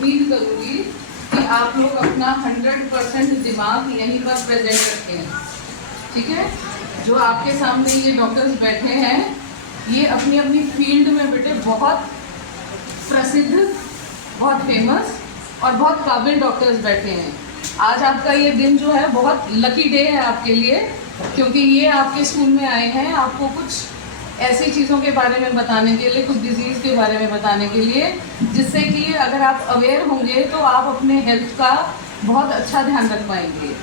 उम्मीद करूँगी कि आप लोग अपना 100% दिमाग यहीं पर प्रेजेंट रखें। ठीक है, जो आपके सामने ये डॉक्टर्स बैठे हैं ये अपनी अपनी फील्ड में बेटे बहुत प्रसिद्ध, बहुत फेमस और बहुत काबिल डॉक्टर्स बैठे हैं। आज आपका ये दिन जो है बहुत लकी डे है आपके लिए, क्योंकि ये आपके स्कूल में आए हैं आपको कुछ ऐसी चीज़ों के बारे में बताने के लिए, कुछ डिजीज़ के बारे में बताने के लिए, जिससे कि अगर आप अवेयर होंगे तो आप अपने हेल्थ का बहुत अच्छा ध्यान रख पाएंगे।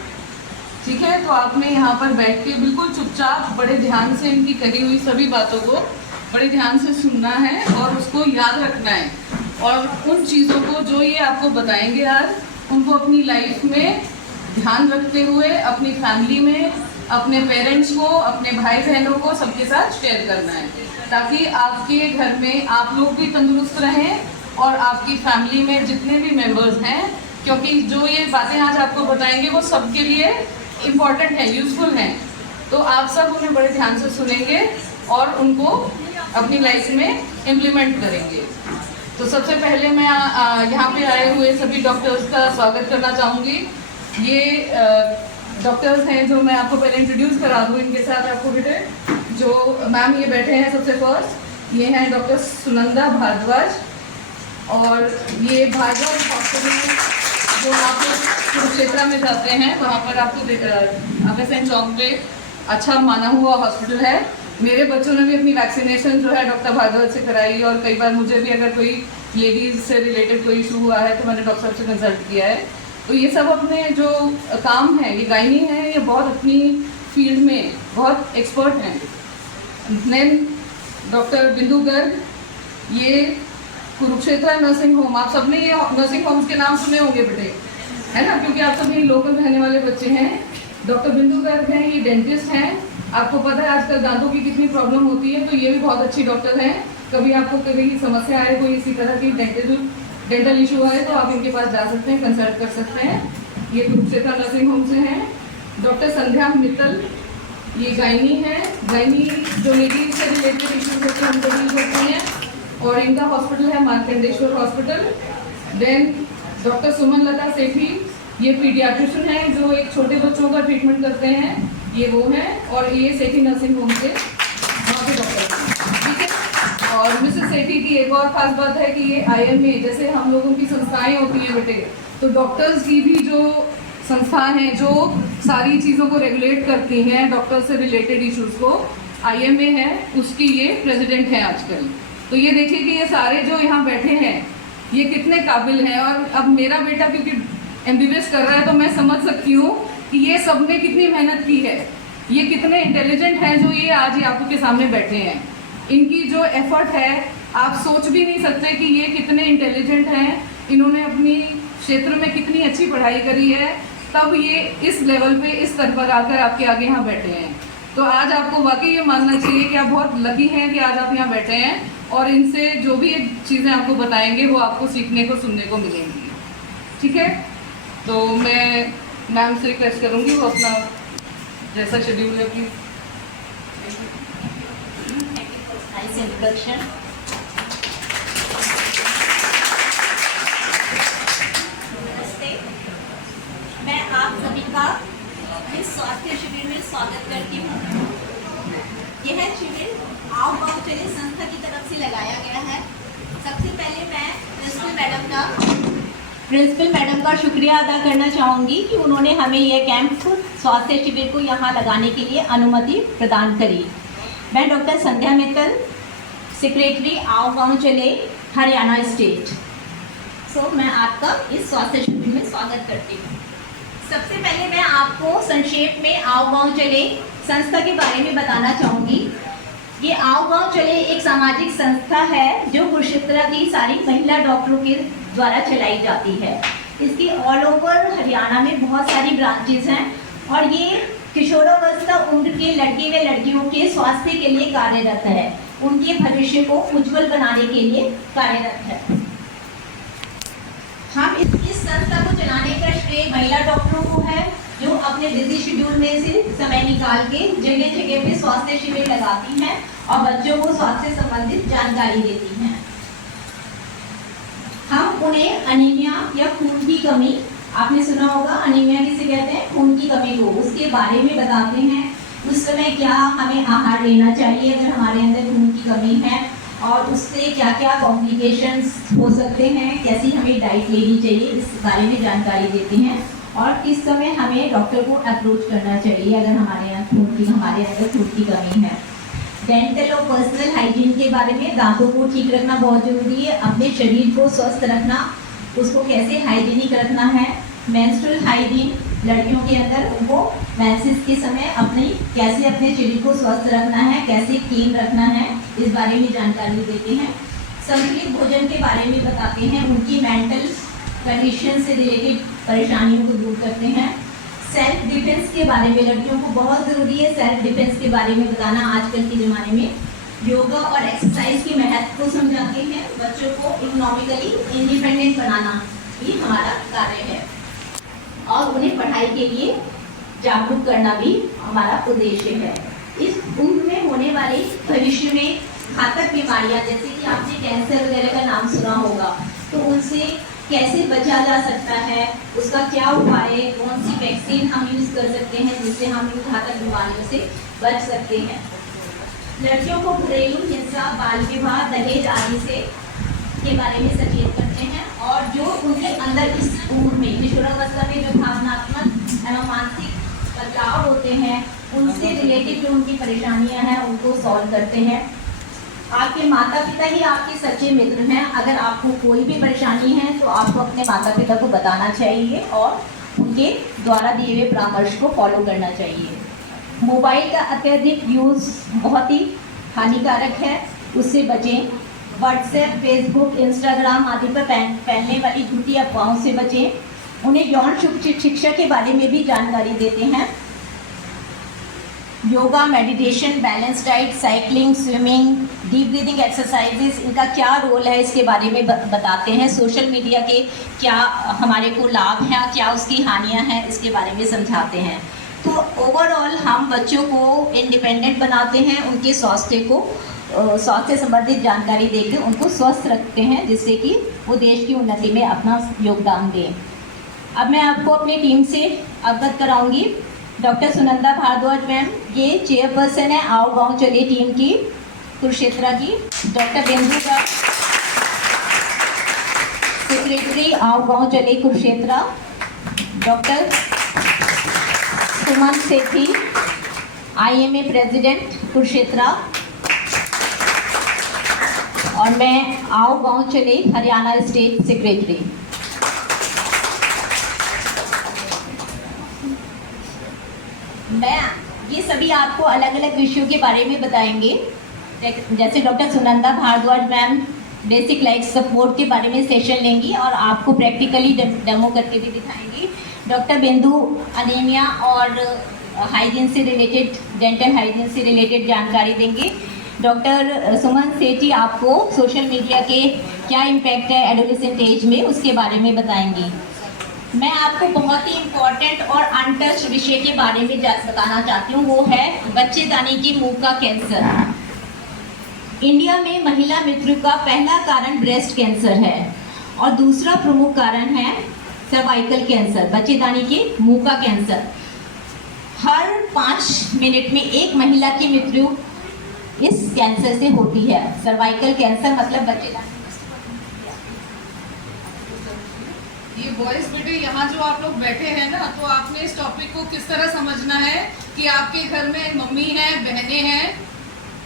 ठीक है, तो आपने यहाँ पर बैठ के बिल्कुल चुपचाप बड़े ध्यान से इनकी कही हुई सभी बातों को बड़े ध्यान से सुनना है और उसको याद रखना है, और उन चीज़ों को जो ये आपको बताएंगे आज उनको अपनी लाइफ में ध्यान रखते हुए अपनी फैमिली में अपने पेरेंट्स को, अपने भाई बहनों को सबके साथ शेयर करना है, ताकि आपके घर में आप लोग भी तंदुरुस्त रहें और आपकी फैमिली में जितने भी मेंबर्स हैं, क्योंकि जो ये बातें आज आपको बताएंगे वो सबके लिए इम्पॉर्टेंट है, यूज़फुल हैं। तो आप सब उन्हें बड़े ध्यान से सुनेंगे और उनको अपनी लाइफ में इम्प्लीमेंट करेंगे। तो सबसे पहले मैं यहाँ पे आए हुए सभी डॉक्टर्स का स्वागत करना चाहूँगी। ये डॉक्टर्स हैं जो मैं आपको पहले इंट्रोड्यूस करा दूँ इनके साथ आपको बेटे। जो मैम ये बैठे हैं सबसे फर्स्ट, ये हैं डॉक्टर सुनंदा भारद्वाज, और ये भारद्वाज हॉस्पिटल जो आप लोग कुरुक्षेत्र में जाते हैं वहाँ पर आपको अगरसेन चौक पे अच्छा माना हुआ हॉस्पिटल है। मेरे बच्चों ने भी अपनी वैक्सीनेशन जो है डॉक्टर भारद्वाज से कराई, और कई बार मुझे भी अगर कोई लेडीज़ से रिलेटेड कोई इशू हुआ है तो मैंने डॉक्टर साहब से कंसल्ट किया है। तो ये सब अपने जो काम है, ये गायनी है, ये बहुत अपनी फील्ड में बहुत एक्सपर्ट हैं। देन डॉक्टर बिंदु गर्ग, ये कुरुक्षेत्र नर्सिंग होम, आप सबने ये नर्सिंग होम्स के नाम सुने होंगे बेटे, है ना, क्योंकि आप सब यही लोकल रहने वाले बच्चे हैं। डॉक्टर बिंदु गर्ग हैं, ये डेंटिस्ट हैं। आपको पता है आजकल दांतों की कितनी प्रॉब्लम होती है, तो ये भी बहुत अच्छी डॉक्टर हैं। कभी आपको कभी समस्या आए, कोई इसी तरह की डेंटल इशू है तो आप इनके पास जा सकते हैं, कंसल्ट कर सकते हैं। ये कुरुक्षेत्र नर्सिंग होम से हैं। डॉक्टर संध्या मित्तल, ये गायनी है, गायनी जो लेडीज से रिलेटेड इशूज होते हैं उनको डील करते हैं, और इनका हॉस्पिटल है मार्कंडेश्वर हॉस्पिटल। देन डॉक्टर सुमन लता सेठी, ये पीडियाट्रिशियन है जो एक छोटे बच्चों का ट्रीटमेंट करते हैं, ये वो हैं, और ये सेठी नर्सिंग होम से वहाँ के डॉक्टर हैं। ठीक है, और मिसेस सेठी की एक और खास बात है कि ये IMA जैसे हम लोगों की संस्थाएं होती हैं बेटे, तो डॉक्टर्स की भी जो संस्था है जो सारी चीज़ों को रेगुलेट करती हैं डॉक्टर से रिलेटेड इश्यूज को, IMA है, उसकी ये प्रेसिडेंट है आजकल। तो ये देखिए कि ये सारे जो यहाँ बैठे हैं ये कितने काबिल हैं, और अब मेरा बेटा क्योंकि MBBS कर रहा है तो मैं समझ सकती हूँ कि ये सब ने कितनी मेहनत की है, ये कितने इंटेलिजेंट हैं जो ये आज आपके सामने बैठे हैं। इनकी जो एफर्ट है आप सोच भी नहीं सकते कि ये कितने इंटेलिजेंट हैं, इन्होंने अपनी क्षेत्र में कितनी अच्छी पढ़ाई करी है, तब ये इस लेवल पे इस स्तर पर आकर आपके आगे यहाँ बैठे हैं। तो आज आपको वाकई ये मानना चाहिए कि आप बहुत लकी हैं कि आज आप यहाँ बैठे हैं, और इनसे जो भी चीज़ें आपको बताएंगे वो आपको सीखने को सुनने को मिलेंगी। ठीक है, तो मैं मैम से रिक्वेस्ट करूँगी वो अपना जैसा शेड्यूल है प्लीज। इंट्रोडक्शन। नमस्ते, मैं आप सभी का इस स्वास्थ्य शिविर में स्वागत करती हूँ। यह शिविर आओ गाँव चले संस्था की तरफ से लगाया गया है। सबसे पहले मैं प्रिंसिपल मैडम का शुक्रिया अदा करना चाहूँगी कि उन्होंने हमें यह कैंप स्वास्थ्य शिविर को यहाँ लगाने के लिए अनुमति प्रदान करी। मैं डॉक्टर संध्या मित्तल, सेक्रेटरी आओ गाँव चले, हरियाणा स्टेट। मैं आपका इस स्वास्थ्य शिविर में स्वागत करती हूँ। सबसे पहले मैं आपको संक्षेप में आओ गाँव चले संस्था के बारे में बताना चाहूँगी। ये आओ गाँव चले एक सामाजिक संस्था है जो कुरुक्षेत्र की सारी महिला डॉक्टरों के द्वारा चलाई जाती है। इसकी ऑल ओवर हरियाणा में बहुत सारी ब्रांचेस हैं, और ये किशोरावस्था उम्र के लड़के व लड़कियों के स्वास्थ्य के लिए कार्यरत है, उनके भविष्य को उज्जवल बनाने के लिए कार्यरत है। हम इस संस्था को चलाने का श्रेय महिला डॉक्टरों को है जो अपने बिजी शेड्यूल में से समय निकाल के जगह जगह पे स्वास्थ्य शिविर लगाती हैं और बच्चों को स्वास्थ्य संबंधित जानकारी देती हैं। हम उन्हें अनीमिया या खून की कमी, आपने सुना होगा अनीमिया किसे कहते हैं, खून की कमी को, उसके बारे में बताते हैं। उस समय क्या हमें आहार लेना चाहिए अगर हमारे अंदर खून की कमी है, और उससे क्या क्या कॉम्प्लिकेशंस हो सकते हैं, कैसी हमें डाइट लेनी चाहिए, इस बारे में जानकारी देते हैं। और किस समय हमें डॉक्टर को अप्रोच करना चाहिए अगर हमारे अंदर खून की कमी है। डेंटल और पर्सनल हाइजीन के बारे में, दांतों को ठीक रखना बहुत ज़रूरी है, अपने शरीर को स्वस्थ रखना, उसको कैसे हाइजीनिक रखना है। मेंस्ट्रुअल हाइजीन, लड़कियों के अंदर उनको मेंसेस के समय कैसे अपने शरीर को स्वस्थ रखना है, कैसे क्लीन रखना है, इस बारे में जानकारी देते हैं। संतुलित भोजन के बारे में बताते हैं, उनकी मेंटल कंडीशन से रिलेटेड परेशानियों को दूर करते हैं। सेल्फ डिफेंस के बारे में, लड़कियों को बहुत ज़रूरी है सेल्फ डिफेंस के बारे में बताना आजकल के ज़माने में। योगा और एक्सरसाइज के महत्व को समझाते हैं। बच्चों को इकोनॉमिकली इंडिपेंडेंट बनाना भी हमारा कार्य है, और उन्हें पढ़ाई के लिए जागरूक करना भी हमारा उद्देश्य है। इस उम्र में होने वाली भविष्य में घातक बीमारियां, जैसे कि आपने कैंसर वगैरह का नाम सुना होगा, तो उनसे कैसे बचा जा सकता है, उसका क्या उपाय है, कौन सी वैक्सीन हम यूज़ कर सकते हैं जिससे हम इन घातक बीमारियों से बच सकते हैं। लड़कियों को घरेलू हिंसा, बाल विवाह, दहेज आदि से के बारे में सचेत करते हैं, और जो उनके अंदर इस उम्र में किशोरावस्था में जो भावनात्मक एवं मानसिक बदलाव होते हैं, उनसे रिलेटेड जो उनकी परेशानियां हैं उनको सॉल्व करते हैं। आपके माता पिता ही आपके सच्चे मित्र हैं। अगर आपको कोई भी परेशानी है तो आपको अपने माता पिता को बताना चाहिए और उनके द्वारा दिए हुए परामर्श को फॉलो करना चाहिए। मोबाइल का अत्यधिक यूज़ बहुत ही हानिकारक है, उससे बचें। व्हाट्सएप, फेसबुक, इंस्टाग्राम आदि पर फैलने वाली झूठी अफवाहों से बचें। उन्हें यौन शिक्षा के बारे में भी जानकारी देते हैं। Yoga, meditation, balance diet, cycling, swimming, deep breathing exercises, इनका क्या रोल है इसके बारे में बताते हैं। सोशल मीडिया के क्या हमारे को लाभ हैं, क्या उसकी हानियां हैं, इसके बारे में समझाते हैं। तो ओवरऑल हम बच्चों को इंडिपेंडेंट बनाते हैं, उनके स्वास्थ्य संबंधित जानकारी देकर उनको स्वस्थ रखते हैं, जिससे कि वो देश की उन्नति में अपना योगदान दें। अब मैं आपको अपनी टीम से अवगत कराऊंगी। डॉक्टर सुनंदा भारद्वाज मैम, ये चेयरपर्सन है आओ गाँव चले टीम की, कुरुक्षेत्र की। डॉक्टर बिंदु का सेक्रेटरी आओ गाँव चले कुरुक्षेत्र। डॉक्टर सुमन सेठी, IMA प्रेसिडेंट कुरुक्षेत्र। और मैं आओ गाँव चले हरियाणा स्टेट सेक्रेटरी। मैं ये सभी आपको अलग अलग विषयों के बारे में बताएंगे। जैसे doctor Sunanda Bhardwaj ma'am basic life support के बारे में सेशन लेंगी और आपको प्रैक्टिकली डेमो करके भी दिखाएंगी। डॉक्टर बिंदु अनीमिया और हाइजीन से रिलेटेड, डेंटल हाइजीन से रिलेटेड जानकारी देंगे। डॉक्टर सुमन सेठी आपको सोशल मीडिया के क्या इम्पैक्ट है एडोलेसेंट एज में, उसके बारे में बताएंगी। मैं आपको बहुत ही इम्पोर्टेंट और अनटच्ड विषय के बारे में बताना चाहती हूँ, वो है बच्चेदानी की मुंह का कैंसर। इंडिया में महिला मृत्यु का पहला कारण ब्रेस्ट कैंसर है और दूसरा प्रमुख कारण है सर्वाइकल कैंसर, बच्चेदानी के मुंह का कैंसर। हर 5 मिनट में एक महिला की मृत्यु इस कैंसर से होती है। सर्वाइकल कैंसर मतलब बच्चेदानी। ये बॉयज बेटे यहाँ जो आप लोग बैठे हैं ना, तो आपने इस टॉपिक को किस तरह समझना है कि आपके घर में मम्मी है, बहनें हैं,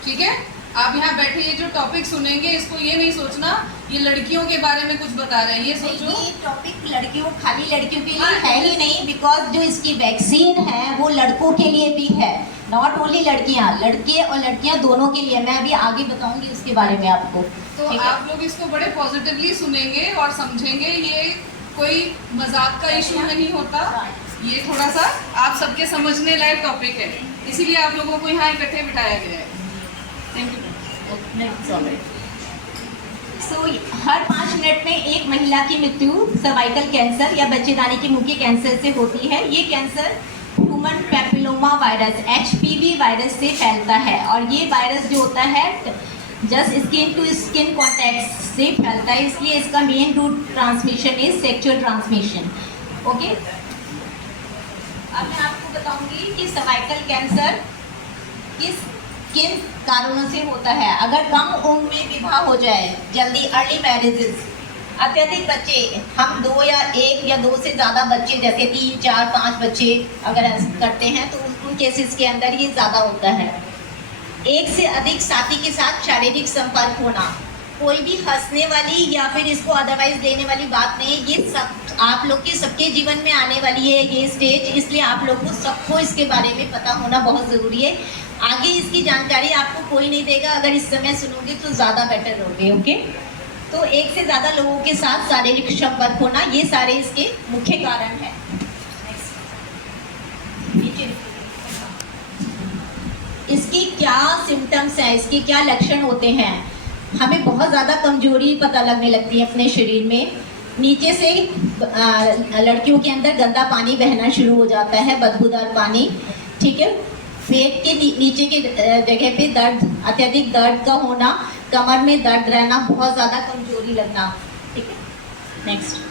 ठीक है। आप यहाँ बैठे ये जो टॉपिक सुनेंगे, इसको ये नहीं सोचना ये लड़कियों के बारे में कुछ बता रहे हैं, ये सोचो ये टॉपिक लड़कियों, खाली लड़कियों के लिए है ही नहीं, बिकॉज जो इसकी वैक्सीन है वो लड़कों के लिए भी है, नॉट ओनली लड़कियाँ, लड़के और लड़कियाँ दोनों के लिए। मैं अभी आगे बताऊंगी उसके बारे में आपको। तो आप लोग इसको बड़े पॉजिटिवली सुनेंगे और समझेंगे। ये कोई मजाक का इशू नहीं होता, ये थोड़ा सा आप सबके समझने लायक टॉपिक है, इसीलिए आप लोगों को यहाँ इकट्ठे बिठाया गया है। Thank you. So her 5 minute में एक महिला की मृत्यु सर्वाइकल कैंसर या बच्चेदानी के मुंह के कैंसर से होती है। ये cancer human papilloma virus HPV virus से फैलता है और ये वायरस जो होता है just skin to skin contact से फैलता है, इसलिए इसका main route transmission is sexual transmission. Okay, अब मैं आपको बताऊंगी कि सर्वाइकल कैंसर किन कारणों से होता है। अगर कम उम्र में विवाह हो जाए, जल्दी अर्ली मैरिजेस, अत्यधिक बच्चे, हम 2 या 1 या 2 से ज़्यादा बच्चे जैसे 3, 4, 5 बच्चे अगर ऐसे करते हैं तो उन केसेस के अंदर ये ज़्यादा होता है। एक से अधिक साथी के साथ शारीरिक संपर्क होना, कोई भी हंसने वाली या फिर इसको अदरवाइज देने वाली बात नहीं है, ये सब आप लोग के सबके जीवन में आने वाली है ये स्टेज, इसलिए आप लोग को सबको इसके बारे में पता होना बहुत ज़रूरी है। आगे इसकी जानकारी आपको कोई नहीं देगा, अगर इस समय सुनोगे तो ज़्यादा बेटर होगे। ओके, तो एक से ज़्यादा लोगों के साथ शारीरिक संपर्क होना, ये सारे इसके मुख्य कारण हैं। इसकी क्या सिम्टम्स हैं, इसके क्या लक्षण होते हैं। हमें बहुत ज़्यादा कमजोरी पता लगने लगती है अपने शरीर में, नीचे से लड़कियों के अंदर गंदा पानी बहना शुरू हो जाता है, बदबूदार पानी, ठीक है। पेट के नीचे के जगह पे दर्द, अत्यधिक दर्द का होना, कमर में दर्द रहना, बहुत ज़्यादा कमजोरी लगना, ठीक है। नेक्स्ट,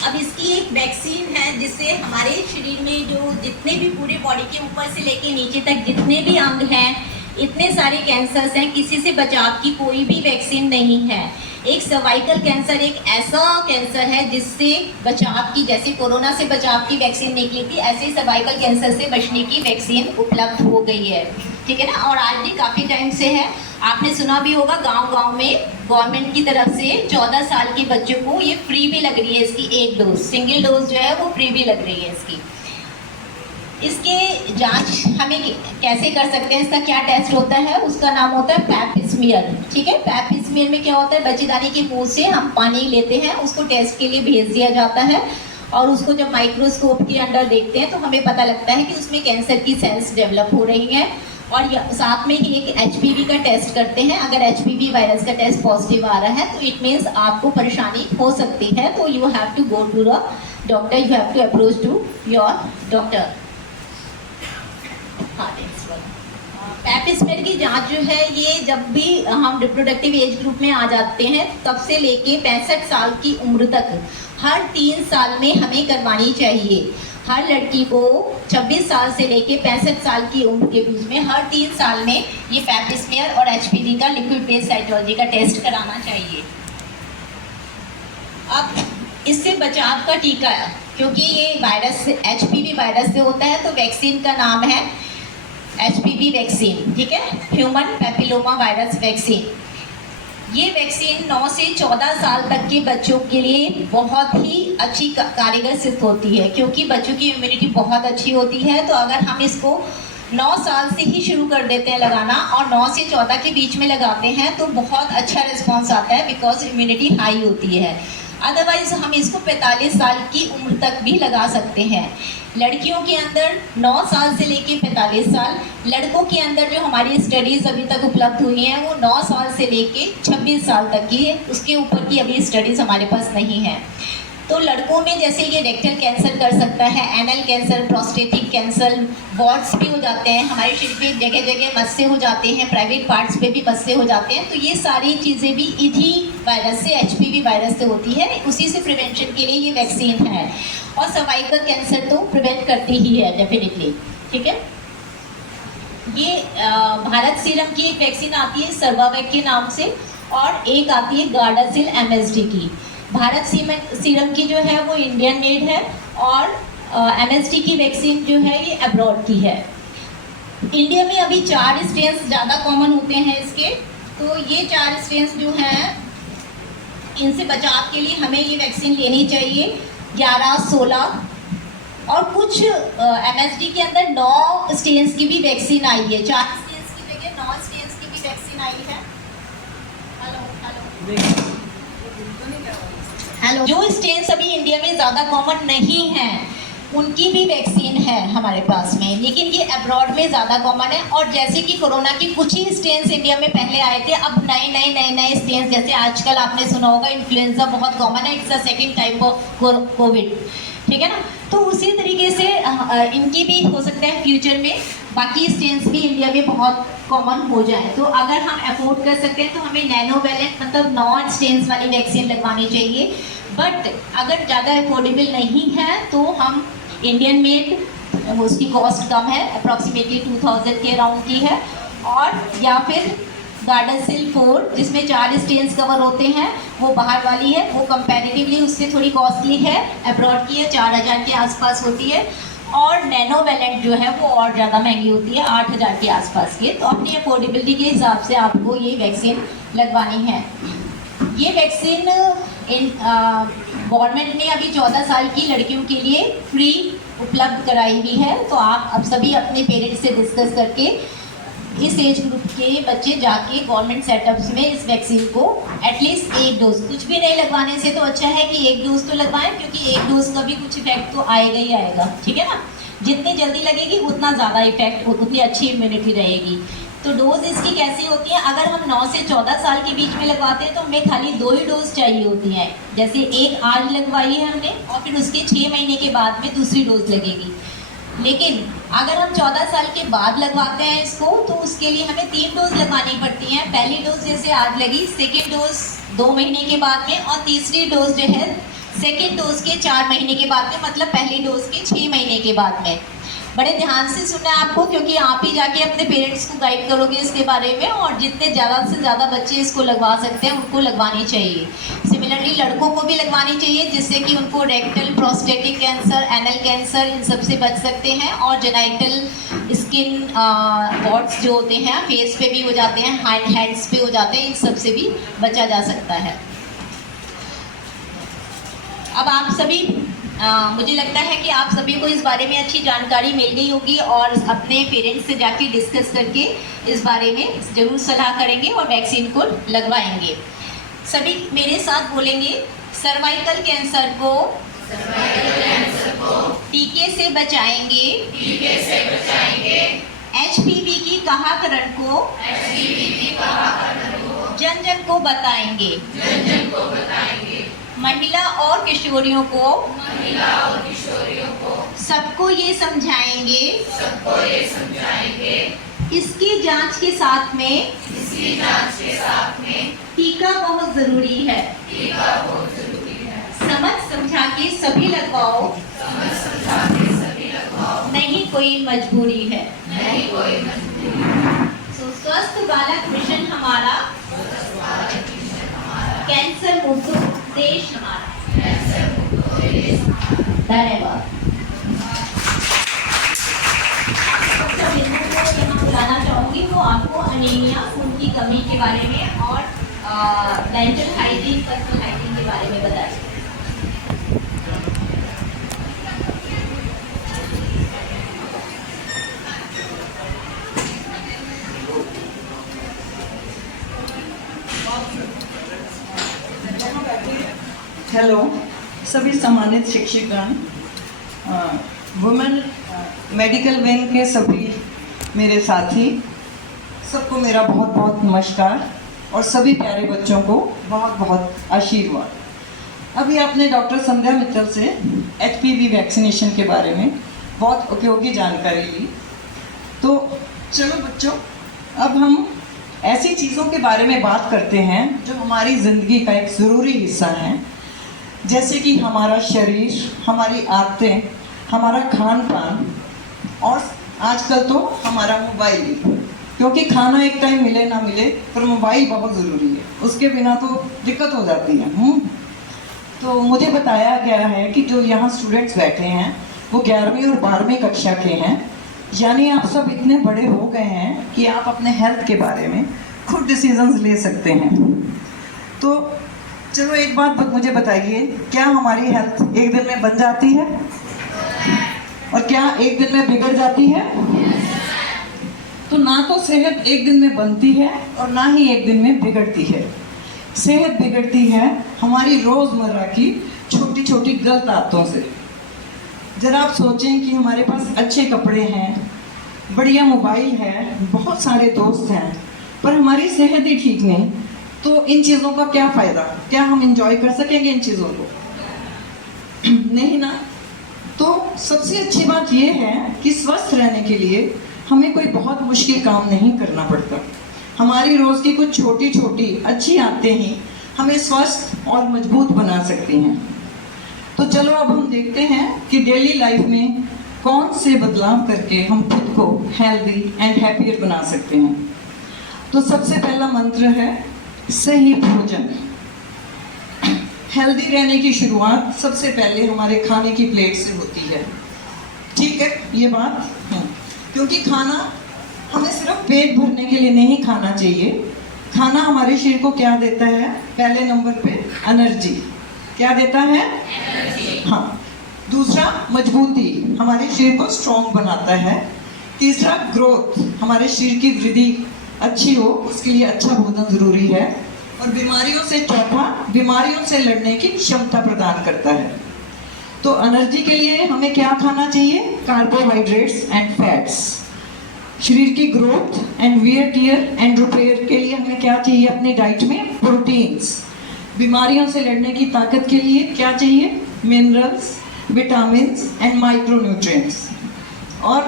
अब इसकी एक वैक्सीन है जिससे हमारे शरीर में जो जितने भी पूरे बॉडी के ऊपर से लेके नीचे तक जितने भी अंग हैं, इतने सारे कैंसर्स हैं, किसी से बचाव की कोई भी वैक्सीन नहीं है। एक सर्वाइकल कैंसर एक ऐसा कैंसर है जिससे बचाव की, जैसे कोरोना से बचाव की वैक्सीन निकली थी, ऐसे ही सर्वाइकल कैंसर से बचने की वैक्सीन उपलब्ध हो गई है, ठीक है ना। और आज भी काफ़ी टाइम से है, आपने सुना भी होगा गांव-गांव में गवर्नमेंट की तरफ से 14 साल के बच्चों को ये फ्री भी लग रही है, इसकी एक डोज, सिंगल डोज जो है वो फ्री भी लग रही है इसकी। इसके जांच हमें कैसे कर सकते हैं, इसका क्या टेस्ट होता है, उसका नाम होता है पैप स्मीयर, ठीक है। पैप स्मीयर में क्या होता है, बच्चेदानी के मुंह से हम पानी लेते हैं, उसको टेस्ट के लिए भेज दिया जाता है, और उसको जब माइक्रोस्कोप के अंदर देखते हैं तो हमें पता लगता है कि उसमें कैंसर की सेल्स डेवलप हो रही हैं। और साथ में ही एक HPV का टेस्ट करते हैं, अगर HPV वायरस का टेस्ट पॉजिटिव आ रहा है तो इट मीन्स आपको परेशानी हो सकती है, तो you have to go to the doctor, you have to approach to your doctor. Pap smear की जांच जो है ये जब भी हम रिप्रोडक्टिव एज ग्रुप में आ जाते हैं तब से लेके 65 साल की उम्र तक हर 3 साल में हमें करवानी चाहिए। हर लड़की को 26 साल से लेके 65 साल की उम्र के बीच में हर 3 साल में ये पैप स्मीयर और HPV का लिक्विड बेस्ड साइटोलॉजी का टेस्ट कराना चाहिए। अब इससे बचाव का टीका, क्योंकि ये वायरस HPV वायरस से होता है तो वैक्सीन का नाम है HPV वैक्सीन, ठीक है, ह्यूमन पैपिलोमा वायरस वैक्सीन। ये वैक्सीन 9 से 14 साल तक के बच्चों के लिए बहुत ही अच्छी कारगर सिद्ध होती है, क्योंकि बच्चों की इम्यूनिटी बहुत अच्छी होती है। तो अगर हम इसको 9 साल से ही शुरू कर देते हैं लगाना और 9 से 14 के बीच में लगाते हैं तो बहुत अच्छा रिस्पॉन्स आता है, बिकॉज इम्यूनिटी हाई होती है। अदरवाइज हम इसको 45 साल की उम्र तक भी लगा सकते हैं। लड़कियों के अंदर 9 साल से लेके 45 साल, लड़कों के अंदर जो हमारी स्टडीज़ अभी तक उपलब्ध हुई हैं वो 9 साल से लेके 26 साल तक की है, उसके ऊपर की अभी स्टडीज़ हमारे पास नहीं है। तो लड़कों में जैसे ये रेक्टल कैंसर कर सकता है, anal cancer, prostatic cancer, warts भी हो जाते हैं, हमारे शरीर पे जगह जगह मस्से हो जाते हैं, प्राइवेट पार्ट्स पे भी मस्से हो जाते हैं, तो ये सारी चीज़ें भी इसी वायरस से, HPV वायरस से होती है। उसी से प्रिवेंशन के लिए ये वैक्सीन है, और सर्वाइकल कैंसर तो प्रिवेंट करती ही है डेफिनेटली, ठीक है। ये भारत सीरम की एक वैक्सीन आती है सर्वावैक के नाम से, और एक आती है गार्डासिल MSD की। भारत सीरम की जो है वो इंडियन मेड है, और MSD की वैक्सीन जो है ये अब्रॉड की है। इंडिया में अभी 4 स्ट्रेन्स ज़्यादा कॉमन होते हैं इसके, तो ये 4 स्ट्रेन्स जो हैं इनसे बचाव के लिए हमें ये वैक्सीन लेनी चाहिए। 11, 16 और कुछ MSD के अंदर 9 स्ट्रेन्स की भी वैक्सीन आई है, 4 स्ट्रेन्स की जगह 9 स्ट्रेन्स की भी वैक्सीन आई है। हेलो, जो स्ट्रेन्स अभी इंडिया में ज़्यादा कॉमन नहीं हैं उनकी भी वैक्सीन है हमारे पास में, लेकिन ये अब्रॉड में ज़्यादा कॉमन है। और जैसे कि कोरोना की कुछ ही स्ट्रेन्स इंडिया में पहले आए थे, अब नए स्ट्रेन्स, जैसे आजकल आपने सुना होगा इन्फ्लुएंजा बहुत कॉमन है, it's a second type of Covid, ठीक है ना। तो उसी तरीके से इनकी भी हो सकता है फ्यूचर में बाकी स्ट्रेन्स भी इंडिया में बहुत कॉमन हो जाए। तो अगर हम अफोर्ड कर सकते हैं तो हमें नैनोवैलेंट मतलब नॉन स्ट्रेन्स वाली वैक्सीन लगवानी चाहिए। बट अगर ज़्यादा अफोर्डेबल नहीं है तो हम इंडियन मेड, उसकी कॉस्ट कम है, अप्रॉक्सीमेटली 2000 के अराउंड की है, और या फिर गार्डासिल 4 जिसमें 4 स्ट्रेन्स कवर होते हैं, वो बाहर वाली है, वो कंपैरेटिवली उससे थोड़ी कॉस्टली है, अब्रॉड की है, 4000 के आसपास होती है, और नैनोवैलेंट जो है वो और ज़्यादा महंगी होती है, 8000 के आसपास की। तो अपनी अफोर्डेबिलिटी के हिसाब से आपको ये वैक्सीन लगवानी है। ये वैक्सीन गवर्नमेंट ने अभी 14 साल की लड़कियों के लिए फ्री उपलब्ध कराई हुई है। तो आप अब सभी अपने पेरेंट्स से डिस्कस करके इस एज ग्रुप के बच्चे जाके गवर्नमेंट सेटअप्स में इस वैक्सीन को एटलीस्ट 1 डोज, कुछ भी नहीं लगवाने से तो अच्छा है कि 1 डोज तो लगवाएं, क्योंकि 1 डोज का भी कुछ इफेक्ट तो आएगा ही आएगा, ठीक है ना। जितनी जल्दी लगेगी उतना ज़्यादा इफेक्ट, उतनी अच्छी इम्यूनिटी रहेगी। तो डोज इसकी कैसी होती है, अगर हम 9 से 14 साल के बीच में लगवाते हैं तो हमें खाली 2 ही डोज चाहिए होती हैं। जैसे एक आज लगवाई है हमने और फिर उसके 6 महीने के बाद में दूसरी डोज लगेगी। लेकिन अगर हम 14 साल के बाद लगवाते हैं इसको तो उसके लिए हमें 3 डोज लगवानी पड़ती हैं। पहली डोज जैसे आज लगी, सेकेंड डोज 2 महीने के बाद में, और तीसरी डोज जो है सेकेंड डोज के 4 महीने के बाद में, मतलब पहली डोज के 6 महीने के बाद में। बड़े ध्यान से सुनना है आपको, क्योंकि आप ही जाके अपने पेरेंट्स को गाइड करोगे इसके बारे में, और जितने ज़्यादा से ज़्यादा बच्चे इसको लगवा सकते हैं उनको लगवानी चाहिए। सिमिलरली लड़कों को भी लगवानी चाहिए, जिससे कि उनको rectal prostatic cancer, anal cancer, इन सब से बच सकते हैं, और जेनाइटल स्किन वॉर्ड्स जो होते हैं फेस पे भी हो जाते हैं, हैंड्स पे हो जाते हैं, इन सब से भी बचा जा सकता है। अब आप सभी मुझे लगता है कि आप सभी को इस बारे में अच्छी जानकारी मिल गई होगी, और अपने पेरेंट्स से जाके डिस्कस करके इस बारे में ज़रूर सलाह करेंगे और वैक्सीन को लगवाएंगे। सभी मेरे साथ बोलेंगे, सर्वाइकल कैंसर को टीके से बचाएंगे, HPV की कहाकरण को जन जन को बताएंगे, महिला और किशोरियों को सबको ये समझाएंगे, इसकी जांच के साथ में टीका बहुत जरूरी है, समझ समझा के सभी लगवाओ, नहीं कोई मजबूरी है। तो स्वस्थ बालक मिशन हमारा, कैंसर मुक्त देश हमारा। धन्यवाद। बुलाना चाहूँगी वो आपको अनीमिया, खून की कमी के बारे में और डेंटल हाइजीन, पर्सनल हाइजीन के बारे में बताएं। हेलो सभी सम्मानित शिक्षकगण, वुमेन मेडिकल विंग के सभी मेरे साथी, सबको मेरा बहुत बहुत नमस्कार, और सभी प्यारे बच्चों को बहुत बहुत आशीर्वाद। अभी आपने डॉक्टर संध्या मित्तल से HPV वैक्सीनेशन के बारे में बहुत उपयोगी जानकारी ली। तो चलो बच्चों, अब हम ऐसी चीज़ों के बारे में बात करते हैं जो हमारी ज़िंदगी का एक ज़रूरी हिस्सा है, जैसे कि हमारा शरीर, हमारी आदतें, हमारा खान पान, और आजकल तो हमारा मोबाइल भी, क्योंकि खाना एक टाइम मिले ना मिले पर मोबाइल बहुत ज़रूरी है, उसके बिना तो दिक्कत हो जाती है। तो मुझे बताया गया है कि जो यहाँ स्टूडेंट्स बैठे हैं वो 11वीं और 12वीं कक्षा के हैं, यानी आप सब इतने बड़े हो गए हैं कि आप अपने हेल्थ के बारे में खुद डिसीजंस ले सकते हैं। तो चलो एक बात मुझे बताइए, क्या हमारी हेल्थ एक दिन में बन जाती है और क्या एक दिन में बिगड़ जाती है? तो ना तो सेहत एक दिन में बनती है और ना ही एक दिन में बिगड़ती है। सेहत बिगड़ती है हमारी रोज़मर्रा की छोटी छोटी गलत आदतों से। जरा आप सोचें कि हमारे पास अच्छे कपड़े हैं, बढ़िया मोबाइल है, बहुत सारे दोस्त हैं, पर हमारी सेहत ही ठीक नहीं, तो इन चीज़ों का क्या फ़ायदा? क्या हम इंजॉय कर सकेंगे इन चीज़ों को? नहीं ना। तो सबसे अच्छी बात यह है कि स्वस्थ रहने के लिए हमें कोई बहुत मुश्किल काम नहीं करना पड़ता। हमारी रोज़ की कुछ छोटी छोटी अच्छी आदतें ही हमें स्वस्थ और मजबूत बना सकती हैं। तो चलो अब हम देखते हैं कि डेली लाइफ में कौन से बदलाव करके हम खुद को हेल्दी एंड हैप्पियर बना सकते हैं। तो सबसे पहला मंत्र है सही भोजन। हेल्दी रहने की शुरुआत सबसे पहले हमारे खाने की प्लेट से होती है। ठीक है, ये बात है, क्योंकि खाना हमें सिर्फ पेट भरने के लिए नहीं खाना चाहिए। खाना हमारे शरीर को क्या देता है? पहले नंबर पे एनर्जी। क्या देता है? एनर्जी। हाँ। दूसरा मजबूती, हमारे शरीर को स्ट्रॉन्ग बनाता है। तीसरा ग्रोथ, हमारे शरीर की वृद्धि अच्छी हो उसके लिए अच्छा भोजन जरूरी है। और बीमारियों से चौथा, बीमारियों से लड़ने की क्षमता प्रदान करता है। तो एनर्जी के लिए हमें क्या खाना चाहिए? Carbohydrates and fats. शरीर की growth and wear tier and repair के लिए हमें क्या चाहिए अपनी डाइट में? प्रोटीन्स। बीमारियों से लड़ने की ताकत के लिए क्या चाहिए? Minerals, vitamins and micronutrients. और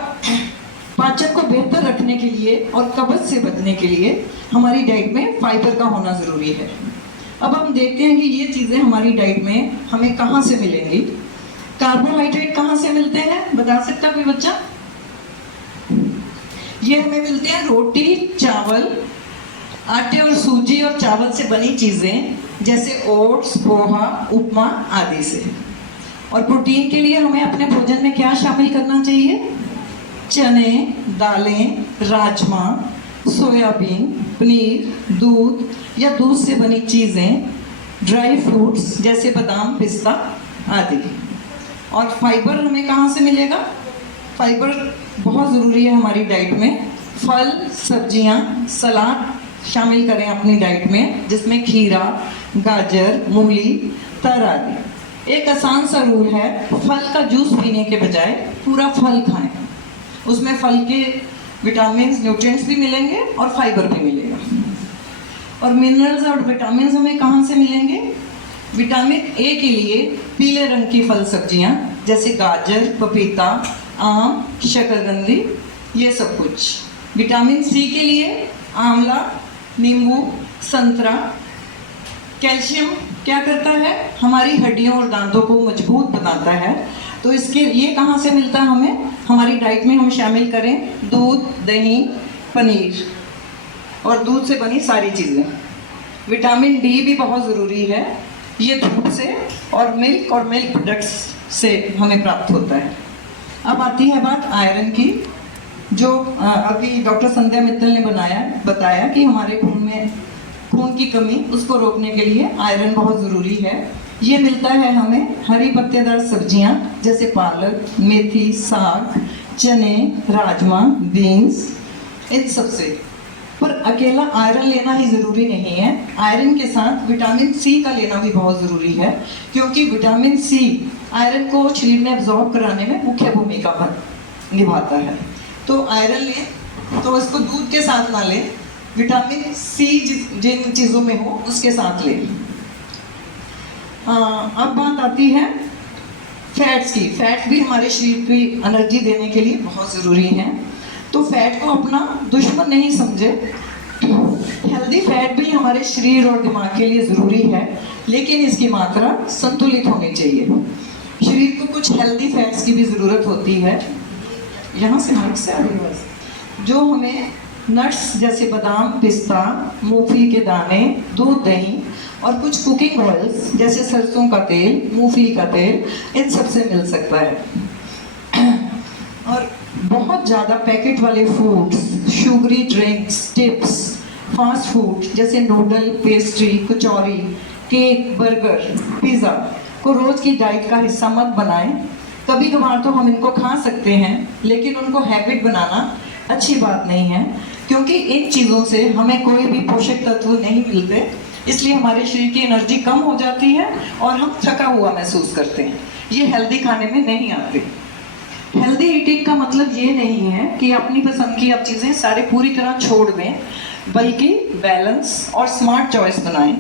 पाचन को बेहतर रखने के लिए और कब्ज से बचने के लिए हमारी डाइट में फाइबर का होना ज़रूरी है। अब हम देखते हैं कि ये चीज़ें हमारी डाइट में हमें कहाँ से मिलेंगी। कार्बोहाइड्रेट कहाँ से मिलते हैं? बता सकता कोई बच्चा? ये हमें मिलते हैं रोटी, चावल, आटे और सूजी और चावल से बनी चीज़ें जैसे ओट्स, पोहा, उपमा आदि से। और प्रोटीन के लिए हमें अपने भोजन में क्या शामिल करना चाहिए? चने, दालें, राजमा, सोयाबीन, पनीर, दूध या दूध से बनी चीज़ें, ड्राई फ्रूट्स जैसे बादाम, पिस्ता आदि। और फाइबर हमें कहाँ से मिलेगा? फाइबर बहुत ज़रूरी है हमारी डाइट में। फल, सब्जियाँ, सलाद शामिल करें अपनी डाइट में, जिसमें खीरा, गाजर, मूली, तर आदि। एक आसान सा रूल है, फल का जूस पीने के बजाय पूरा फल खाएं। उसमें फल के विटामिन्स, न्यूट्रिएंट्स भी मिलेंगे और फाइबर भी मिलेगा। और मिनरल्स और विटामिन्स हमें कहाँ से मिलेंगे? विटामिन ए के लिए पीले रंग की फल सब्जियाँ जैसे गाजर, पपीता, आम, शकरकंदी, ये सब कुछ। विटामिन सी के लिए आंवला, नींबू, संतरा। कैल्शियम क्या करता है? हमारी हड्डियों और दांतों को मजबूत बनाता है। तो इसके ये कहाँ से मिलता है हमें? हमारी डाइट में हम शामिल करें दूध, दही, पनीर और दूध से बनी सारी चीज़ें। विटामिन डी भी बहुत ज़रूरी है, ये दूध से और मिल्क प्रोडक्ट्स से हमें प्राप्त होता है। अब आती है बात आयरन की, जो अभी डॉक्टर संध्या मित्तल ने बताया कि हमारे खून की कमी उसको रोकने के लिए आयरन बहुत ज़रूरी है। ये मिलता है हमें हरी पत्तेदार सब्जियां जैसे पालक, मेथी, साग, चने, राजमा, बीन्स, इन सब से। पर अकेला आयरन लेना ही ज़रूरी नहीं है। आयरन के साथ विटामिन सी का लेना भी बहुत ज़रूरी है, क्योंकि विटामिन सी आयरन को शरीर में एब्जॉर्ब कराने में मुख्य भूमिका निभाता है। तो आयरन लें तो इसको दूध के साथ ना लें, विटामिन सी जिन चीज़ों में हो उसके साथ लें। अब बात आती है फैट्स की। फैट भी हमारे शरीर की एनर्जी देने के लिए बहुत ज़रूरी है। तो फैट को अपना दुश्मन नहीं समझे। हेल्दी फैट भी हमारे शरीर और दिमाग के लिए ज़रूरी है, लेकिन इसकी मात्रा संतुलित होनी चाहिए। शरीर को कुछ हेल्दी फैट्स की भी ज़रूरत होती है। यहाँ से नट्स से आगे जो हमें नट्स जैसे बादाम, पिस्ता, मूंगफली के दाने, दूध, दही और कुछ कुकिंग ऑयल्स जैसे सरसों का तेल, मूंगफली का तेल, इन सब से मिल सकता है। और बहुत ज़्यादा पैकेट वाले foods, sugary drinks, tips, fast food जैसे नूडल, पेस्ट्री, कचौरी, केक, बर्गर, पिज़्ज़ा को रोज़ की डाइट का हिस्सा मत बनाएं। कभी कभार तो हम इनको खा सकते हैं, लेकिन उनको हैबिट बनाना अच्छी बात नहीं है, क्योंकि इन चीज़ों से हमें कोई भी पोषक तत्व नहीं मिलते। इसलिए हमारे शरीर की एनर्जी कम हो जाती है और हम थका हुआ महसूस करते हैं। ये हेल्दी खाने में नहीं आते। हेल्दी ईटिंग का मतलब ये नहीं है कि अपनी पसंद की आप चीज़ें सारे पूरी तरह छोड़ दें, बल्कि बैलेंस और स्मार्ट चॉइस बनाएं।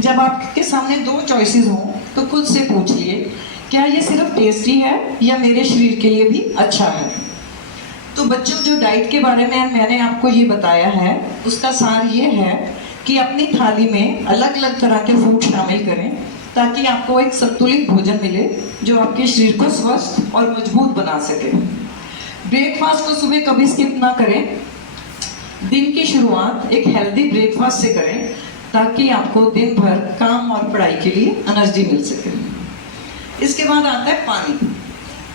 जब आपके सामने दो चॉइसेस हों तो खुद से पूछिए, क्या ये सिर्फ टेस्टी है या मेरे शरीर के लिए भी अच्छा है। तो बच्चों, जो डाइट के बारे में मैंने आपको ये बताया है, उसका सार ये है कि अपनी थाली में अलग अलग तरह के फ्रूट शामिल करें, ताकि आपको एक संतुलित भोजन मिले जो आपके शरीर को स्वस्थ और मजबूत बना सके। ब्रेकफास्ट को सुबह कभी स्किप ना करें। दिन की शुरुआत एक हेल्दी ब्रेकफास्ट से करें, ताकि आपको दिन भर काम और पढ़ाई के लिए एनर्जी मिल सके। इसके बाद आता है पानी।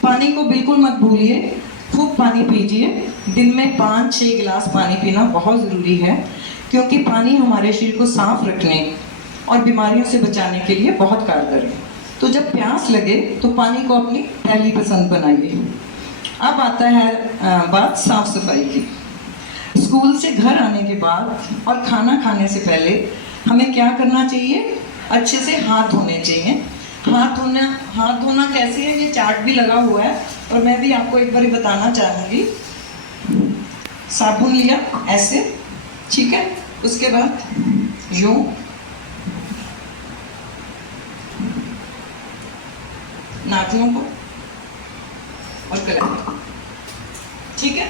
पानी को बिल्कुल मत भूलिए, खूब पानी पीजिए। दिन में 5-6 गिलास पानी पीना बहुत ज़रूरी है, क्योंकि पानी हमारे शरीर को साफ रखने और बीमारियों से बचाने के लिए बहुत कारगर है। तो जब प्यास लगे तो पानी को अपनी पहली पसंद बनाइए। अब आता है बात साफ सफाई की। स्कूल से घर आने के बाद और खाना खाने से पहले हमें क्या करना चाहिए? अच्छे से हाथ धोने चाहिए। हाथ धोना कैसे है, ये चार्ट भी लगा हुआ है, और मैं भी आपको एक बार बताना चाहूँगी। साबुन लिया ऐसे, ठीक है, उसके बाद यूं, नाखूनों को और गले, ठीक है।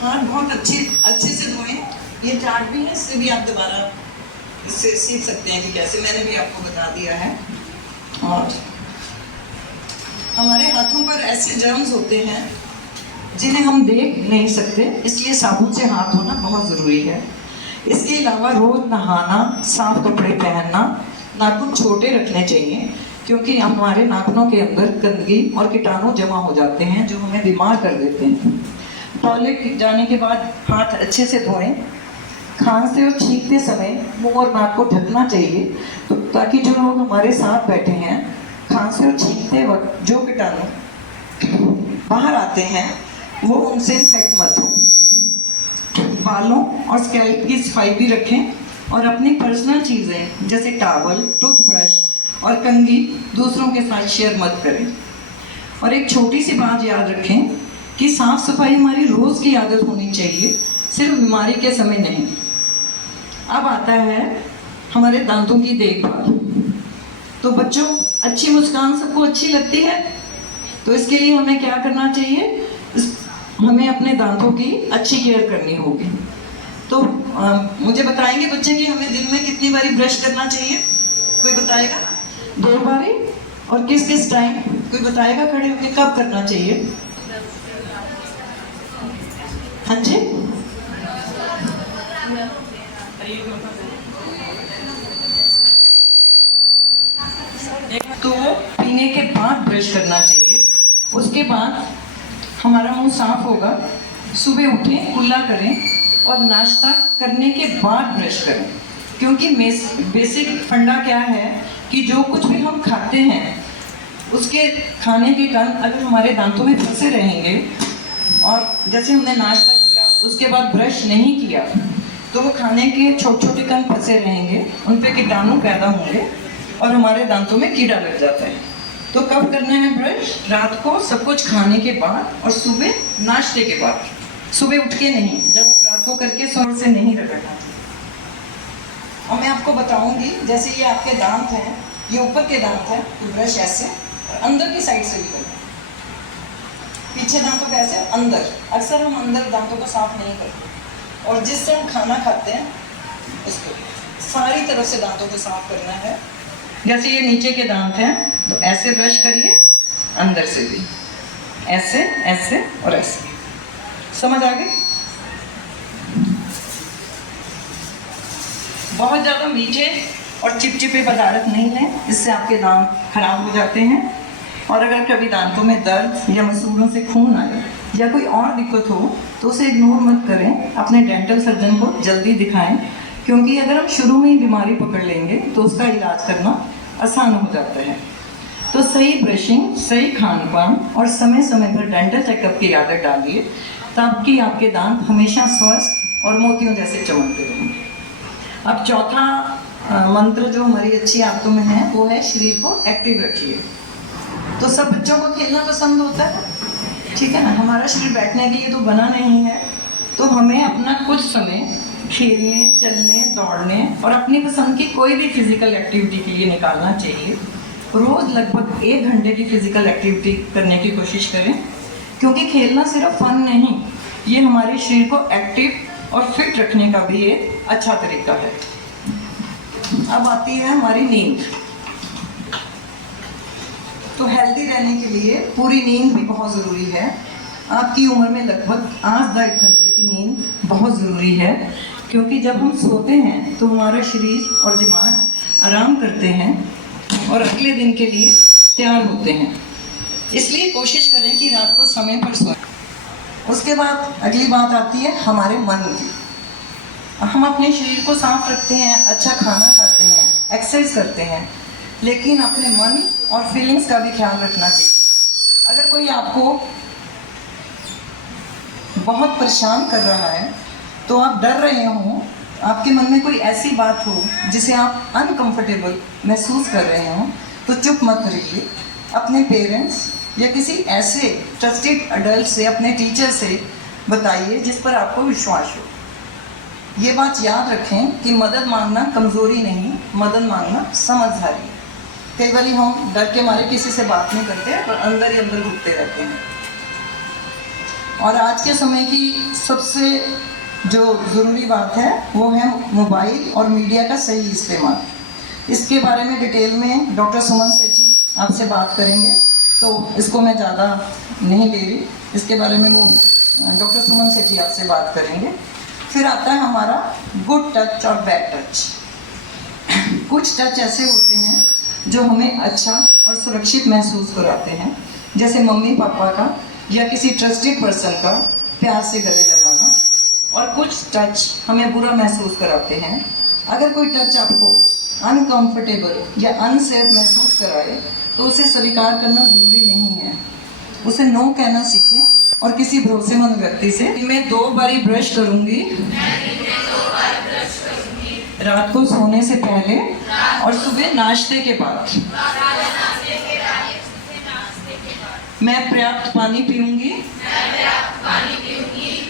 हाथ बहुत अच्छे से धोएं। ये चार्ट भी है, इससे भी आप दोबारा इससे सीख सकते हैं कि कैसे, मैंने भी आपको बता दिया है। और हमारे हाथों पर ऐसे जर्म्स होते हैं जिन्हें हम देख नहीं सकते, इसलिए साबुन से हाथ धोना बहुत ज़रूरी है। इसके अलावा रोज़ नहाना, साफ कपड़े पहनना, नाखून छोटे रखने चाहिए, क्योंकि हमारे नाखूनों के अंदर गंदगी और कीटाणु जमा हो जाते हैं जो हमें बीमार कर देते हैं। टॉयलेट जाने के बाद हाथ अच्छे से धोएं। खांसते और छींकते समय मुंह और नाक को ढकना चाहिए, तो ताकि जो लोग हमारे साथ बैठे हैं, खांसते और छींकते वक्त जो कीटाणु बाहर आते हैं वो उनसे इन्फेक्ट मत हो। बालों और स्कैल्प की सफाई भी रखें, और अपनी पर्सनल चीज़ें जैसे टॉवल, टूथब्रश और कंघी दूसरों के साथ शेयर मत करें। और एक छोटी सी बात याद रखें कि साफ सफाई हमारी रोज़ की आदत होनी चाहिए, सिर्फ बीमारी के समय नहीं। अब आता है हमारे दांतों की देखभाल। तो बच्चों, अच्छी मुस्कान सबको अच्छी लगती है, तो इसके लिए हमें क्या करना चाहिए? हमें अपने दांतों की अच्छी केयर करनी होगी। तो मुझे बताएंगे बच्चे कि हमें दिन में कितनी बारी ब्रश करना चाहिए? कोई बताएगा? 2 बारी। और किस किस टाइम? कोई बताएगा खड़े होकर कब करना चाहिए? हाँ जी, तो पीने के बाद ब्रश करना चाहिए। उसके बाद हमारा मुंह साफ होगा। सुबह उठें, कुल्ला करें, और नाश्ता करने के बाद ब्रश करें, क्योंकि बेसिक फंडा क्या है कि जो कुछ भी हम खाते हैं उसके खाने के कण अगर हमारे दांतों में फंसे रहेंगे, और जैसे हमने नाश्ता किया उसके बाद ब्रश नहीं किया, तो वो खाने के छोटे छोटे कण फंसे रहेंगे, उन पे कीटाणु पैदा होंगे और हमारे दांतों में कीड़ा लग जाता है। तो कब करना है ब्रश? रात को सब कुछ खाने के बाद और सुबह नाश्ते के बाद। सुबह उठ के नहीं, जब आप रात को करके जोर से नहीं रगड़ना। और मैं आपको बताऊंगी, जैसे ये आपके दांत हैं, ये ऊपर के दांत हैं, तो ब्रश ऐसे, और अंदर की साइड से भी करना। पीछे दांतों का ऐसे, अंदर। अक्सर हम अंदर दांतों को साफ नहीं करते, और जिससे हम खाना खाते हैं उसको सारी तरफ से दांतों को साफ करना है। जैसे ये नीचे के दांत हैं, तो ऐसे ब्रश करिए, अंदर से भी ऐसे, ऐसे और ऐसे। समझ आ गई? बहुत ज़्यादा मीठे और चिपचिपे पदार्थ नहीं है, इससे आपके दांत खराब हो जाते हैं। और अगर कभी दांतों में दर्द या मसूड़ों से खून आए या कोई और दिक्कत हो, तो उसे इग्नोर मत करें, अपने डेंटल सर्जन को जल्दी दिखाएं, क्योंकि अगर हम शुरू में ही बीमारी पकड़ लेंगे तो उसका इलाज करना आसान हो जाता है। तो सही ब्रशिंग, सही खान पान और समय समय पर डेंटल चेकअप की आदत डालिए, ताकि आपके दांत हमेशा स्वस्थ और मोतियों जैसे चमकते रहेंगे। अब चौथा मंत्र जो हमारी अच्छी आदतों में है, वो है शरीर को एक्टिव रखिए। तो सब बच्चों को खेलना पसंद होता है, ठीक है ना? हमारा शरीर बैठने के लिए तो बना नहीं है, तो हमें अपना कुछ समय खेलने, चलने, दौड़ने और अपनी पसंद की कोई भी फिजिकल एक्टिविटी के लिए निकालना चाहिए। रोज़ लगभग 1 घंटे की फिजिकल एक्टिविटी करने की कोशिश करें। क्योंकि खेलना सिर्फ फन नहीं, ये हमारे शरीर को एक्टिव और फिट रखने का भी एक अच्छा तरीका है। अब आती है हमारी नींद। तो हेल्दी रहने के लिए पूरी नींद भी बहुत ज़रूरी है। आपकी उम्र में लगभग 8-10 घंटे की नींद बहुत ज़रूरी है, क्योंकि जब हम सोते हैं तो हमारा शरीर और दिमाग आराम करते हैं और अगले दिन के लिए तैयार होते हैं। इसलिए कोशिश करें कि रात को समय पर सोएं। उसके बाद अगली बात आती है हमारे मन की। हम अपने शरीर को साफ रखते हैं, अच्छा खाना खाते हैं, एक्सरसाइज करते हैं, लेकिन अपने मन और फीलिंग्स का भी ख्याल रखना चाहिए। अगर कोई आपको बहुत परेशान कर रहा है, तो आप डर रहे हो, आपके मन में कोई ऐसी बात हो जिसे आप अनकंफर्टेबल महसूस कर रहे हो, तो चुप मत रहिए। अपने पेरेंट्स या किसी ऐसे ट्रस्टेड अडल्ट से, अपने टीचर से बताइए जिस पर आपको विश्वास हो। ये बात याद रखें कि मदद मांगना कमज़ोरी नहीं, मदद मांगना समझदारी है। कई बार हम डर के मारे किसी से बात नहीं करते और अंदर ही अंदर घुटते रहते हैं। और आज के समय की सबसे जो ज़रूरी बात है वो है मोबाइल और मीडिया का सही इस्तेमाल। इसके बारे में डिटेल में डॉक्टर सुमन सेठ जी आपसे बात करेंगे, तो इसको मैं ज़्यादा नहीं ले रही। इसके बारे में वो डॉक्टर सुमन सेठ जी आपसे बात करेंगे। फिर आता है हमारा गुड टच और बैड टच। कुछ टच ऐसे होते हैं जो हमें अच्छा और सुरक्षित महसूस कराते हैं, जैसे मम्मी पापा का या किसी ट्रस्टेड पर्सन का प्यार से गले लगाना। और कुछ टच हमें बुरा महसूस कराते हैं। अगर कोई टच आपको अनकंफर्टेबल या अनसेफ महसूस कराए, तो उसे स्वीकार करना ज़रूरी नहीं है। उसे नो कहना सीखें और किसी भरोसेमंद व्यक्ति से। मैं 2 बारी ब्रश करूंगी, रात को सोने से पहले और सुबह नाश्ते के बाद। मैं पर्याप्त पानी पीऊंगी।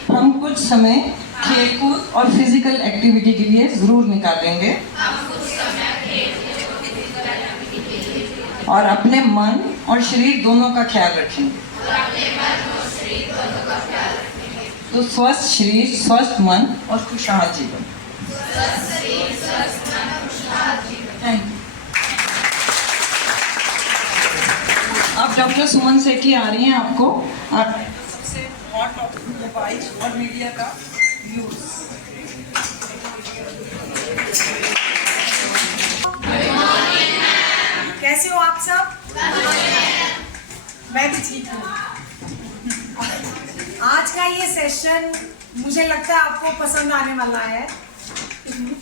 हम कुछ समय खेलकूद और फिजिकल एक्टिविटी के लिए ज़रूर निकालेंगे और अपने मन और शरीर दोनों का ख्याल रखेंगे। तो स्वस्थ शरीर, स्वस्थ मन और खुशहाल जीवन। Thank you. अब डॉक्टर सुमन सेठी आ रही हैं आपको सबसे हॉट टॉपिक मोबाइल और मीडिया का यूज। कैसे हो आप सब? मैं भी ठीक हूँ। आज का ये सेशन मुझे लगता है आपको पसंद आने वाला है।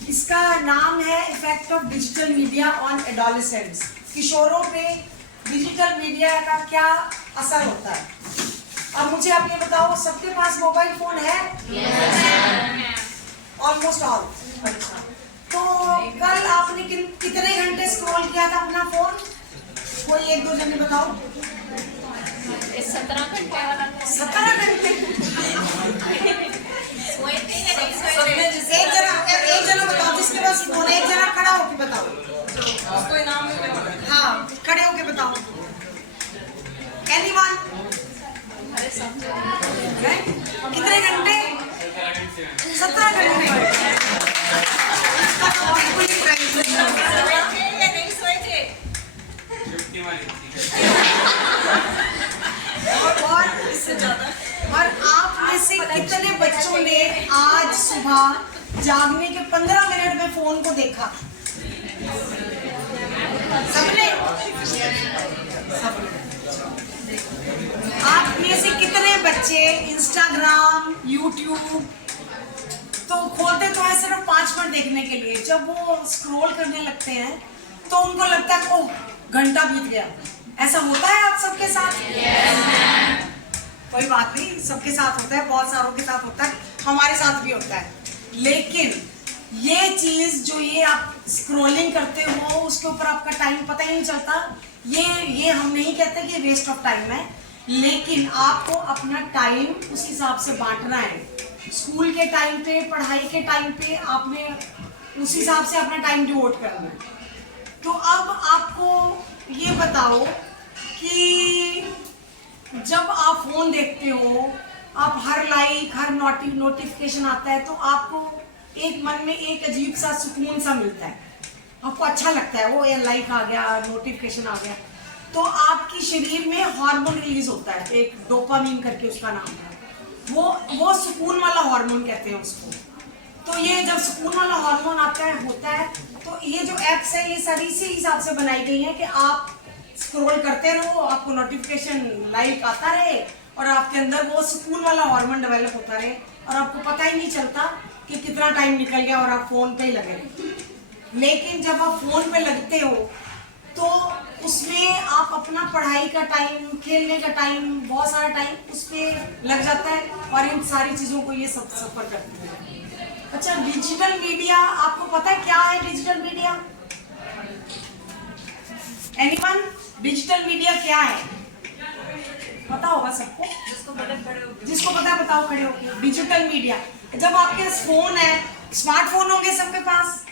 इसका नाम है effect of digital media on adolescents. किशोरों पे डिजिटल मीडिया का क्या असर होता है। अब मुझे आप ये बताओ, सबके पास मोबाइल फोन है? Almost all. अच्छा, तो कल आपने कितने घंटे स्क्रॉल किया था अपना फोन? कोई 1-2 जने बताओ। 17 घंटे वाला। 17 घंटे? एक जना बताओ जिसके पास फोन है। एक जना खड़ा होके बताओ। उसको इनाम में हाँ, खड़े होके बताओ। एनीवन? कितने घंटे? 17 घंटे। और इससे ज्यादा। और आप में से कितने बच्चों ने आज सुबह जागने के 15 मिनट में फोन को देखा? सबने? आप में से कितने बच्चे इंस्टाग्राम, यूट्यूब तो खोलते तो है सिर्फ 5 मिनट देखने के लिए। जब वो स्क्रॉल करने लगते हैं तो उनको लगता है ओह घंटा बीत गया। ऐसा होता है आप सबके साथ? कोई बात नहीं, सबके साथ होता है, बहुत सारों के साथ होता है, हमारे साथ भी होता है। लेकिन ये चीज जो ये आप स्क्रॉलिंग करते हो उसके ऊपर आपका टाइम पता ही नहीं चलता। ये हम नहीं कहते कि वेस्ट ऑफ टाइम है, लेकिन आपको अपना टाइम उस हिसाब से बांटना है। स्कूल के टाइम पे, पढ़ाई के टाइम पे आपने उस हिसाब से अपना टाइम डिवोट करना है। तो अब आपको ये बताओ कि जब आप फोन देखते हो, आप हर लाइक, हर नोटिफिकेशन आता है तो आपको एक मन में एक अजीब सा सुकून सा मिलता है, आपको अच्छा लगता है, वो ये लाइक आ गया, नोटिफिकेशन आ गया, तो आपकी शरीर में हार्मोन रिलीज होता है, एक डोपामीन करके उसका नाम है, वो सुकून वाला हार्मोन कहते हैं उसको। तो ये जब सुकून वाला हार्मोन आपका होता है तो ये जो एप्स है ये सारी इसी हिसाब से बनाई गई है कि आप स्क्रॉल करते रहो, आपको नोटिफिकेशन लाइक आता रहे और आपके अंदर वो सुकून वाला हार्मोन डेवलप होता रहे और आपको पता ही नहीं चलता कि कितना टाइम निकल गया और आप फोन पे ही लगे रहे। लेकिन जब आप फोन पे लगते हो तो उसमें आप अपना पढ़ाई का टाइम, खेलने का टाइम, बहुत सारा टाइम उस पर लग जाता है और इन सारी चीज़ों को ये सब सफर करती है। अच्छा, डिजिटल मीडिया, आपको पता है क्या है digital media? Anyone? Digital media क्या है? पता होगा सबको? जिसको पता है बताओ खड़े होके। डिजिटल मीडिया, जब आपके फोन है, स्मार्टफोन होंगे सबके पास,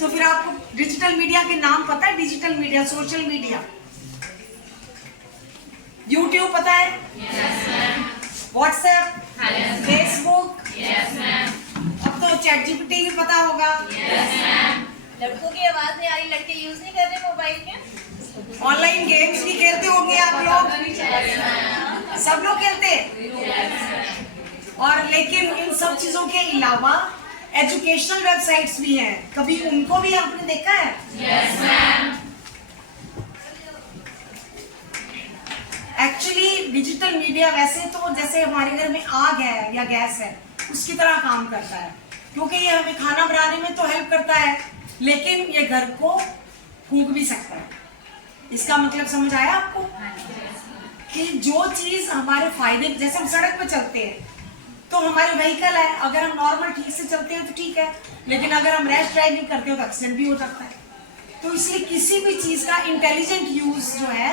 तो फिर आपको डिजिटल मीडिया के नाम पता है? Digital media, social media, YouTube पता है? व्हाट्सएप, फेसबुक, अब तो चैट जीपीटी भी पता होगा। लड़कों की आवाज नहीं आ रही, लड़के यूज नहीं कर रहे मोबाइल के? ऑनलाइन गेम्स भी खेलते होंगे आप लोग, सब लोग खेलते हैं। और लेकिन इन सब चीजों के अलावा एजुकेशनल वेबसाइट्स भी हैं, कभी उनको भी आपने देखा है? Yes ma'am. Actually digital media वैसे तो जैसे हमारे घर में आग है या गैस है उसकी तरह काम करता है, क्योंकि ये हमें खाना बनाने में तो हेल्प करता है, लेकिन ये घर को फूंक भी सकता है। इसका मतलब समझ आया आपको? कि जो चीज हमारे फायदे, जैसे हम सड़क पे चलते हैं तो हमारी व्हीकल है, अगर हम नॉर्मल ठीक से चलते हैं तो ठीक है, लेकिन अगर हम रैश ड्राइविंग करते हो तो एक्सीडेंट भी हो सकता है। तो इसलिए किसी भी चीज का इंटेलिजेंट यूज जो है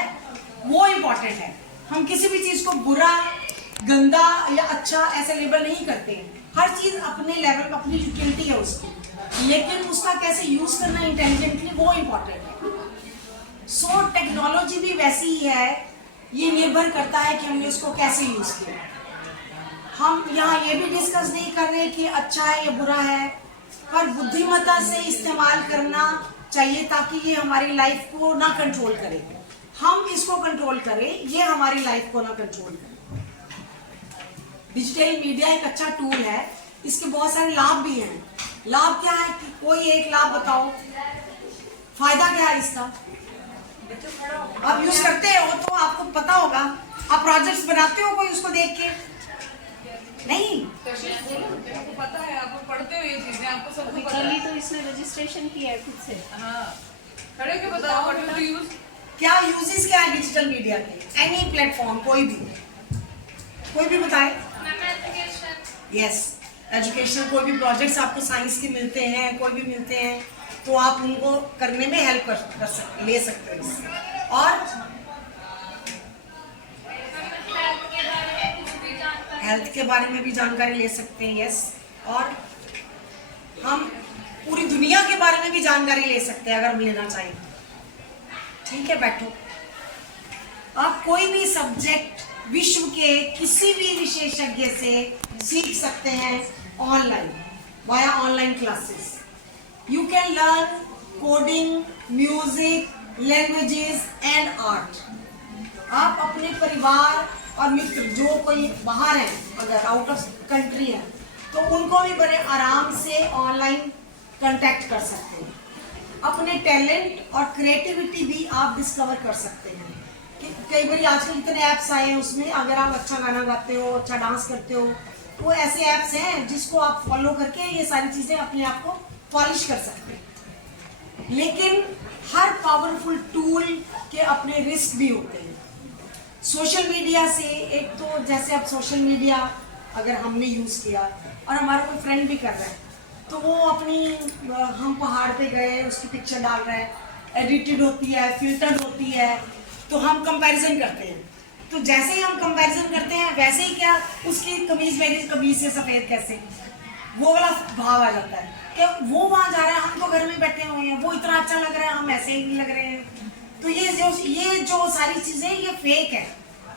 वो इम्पोर्टेंट है। हम किसी भी चीज को बुरा, गंदा या अच्छा ऐसे लेबल नहीं करते हैं, हर चीज अपने लेवल, अपनी यूटिलिटी है उसकी, लेकिन उसका कैसे यूज करना इंटेलिजेंटली वो इम्पोर्टेंट है। सो टेक्नोलॉजी भी वैसी ही है, ये निर्भर करता है कि हमने उसको कैसे यूज किया। हम यहाँ ये भी डिस्कस नहीं कर रहे कि अच्छा है या बुरा है, पर बुद्धिमत्ता से इस्तेमाल करना चाहिए ताकि ये हमारी लाइफ को ना कंट्रोल करे, हम इसको कंट्रोल करें, ये हमारी लाइफ को ना कंट्रोल करे। डिजिटल मीडिया एक अच्छा टूल है, इसके बहुत सारे लाभ भी हैं। लाभ क्या है कि कोई एक लाभ बताओ, फायदा क्या है इसका? आप यूज करते हो तो आपको पता होगा, आप प्रोजेक्ट्स बनाते हो कोई उसको देख के? नहीं, आपको पता है, आप पढ़ते हो ये चीजें, आपको सब कुछ पता कल ही है। तो इसने रजिस्ट्रेशन किया है खुद से। हाँ, खड़े के बताओ व्हाट डू यू यूज? क्या यूजेस क्या है डिजिटल मीडिया के? एनी प्लेटफॉर्म, कोई भी बताए। यस, एजुकेशनल कोई भी प्रोजेक्ट्स आपको साइंस के मिलते हैं, कोई भी मिलते हैं, तो आप उनको करने में हेल्प ले सकते हैं इससे। और हेल्थ के बारे में भी जानकारी ले सकते हैं। यस, और हम पूरी दुनिया के बारे में भी जानकारी ले सकते हैं अगर हम लेना चाहें। ठीक है, बैठो। आप कोई भी सब्जेक्ट विश्व के किसी भी विशेषज्ञ से सीख सकते हैं online, via online classes. You can learn coding, music, languages and art. आप अपने परिवार और मित्र जो कोई बाहर है, अगर आउट ऑफ कंट्री है, तो उनको भी बड़े आराम से ऑनलाइन कांटेक्ट कर सकते हैं। अपने टैलेंट और क्रिएटिविटी भी आप डिस्कवर कर सकते हैं। कि कई बार आजकल इतने ऐप्स आए हैं, उसमें अगर आप अच्छा गाना गाते हो, अच्छा डांस करते हो, वो ऐसे ऐप्स हैं जिसको आप फॉलो करके ये सारी चीज़ें अपने आप को पॉलिश कर सकते हैं। लेकिन हर पावरफुल टूल के अपने रिस्क भी होते हैं। सोशल मीडिया से एक तो जैसे अब सोशल मीडिया अगर हमने यूज़ किया और हमारा कोई फ्रेंड भी कर रहा है, तो वो अपनी, हम पहाड़ पे गए, उसकी पिक्चर डाल रहा है, एडिटेड होती है, फिल्टर्ड होती है, तो हम कंपैरिजन करते हैं। तो जैसे ही हम कंपैरिजन करते हैं वैसे ही क्या उसकी कमीज मेरी कमीज से सफ़ेद कैसे, वो वाला भाव आ जाता है कि वो वहाँ जा रहा है, हम तो घर में बैठे हुए हैं, वो इतना अच्छा लग रहा है, हम ऐसे ही नहीं लग रहे हैं। तो ये जो सारी चीज़ें ये फेक है,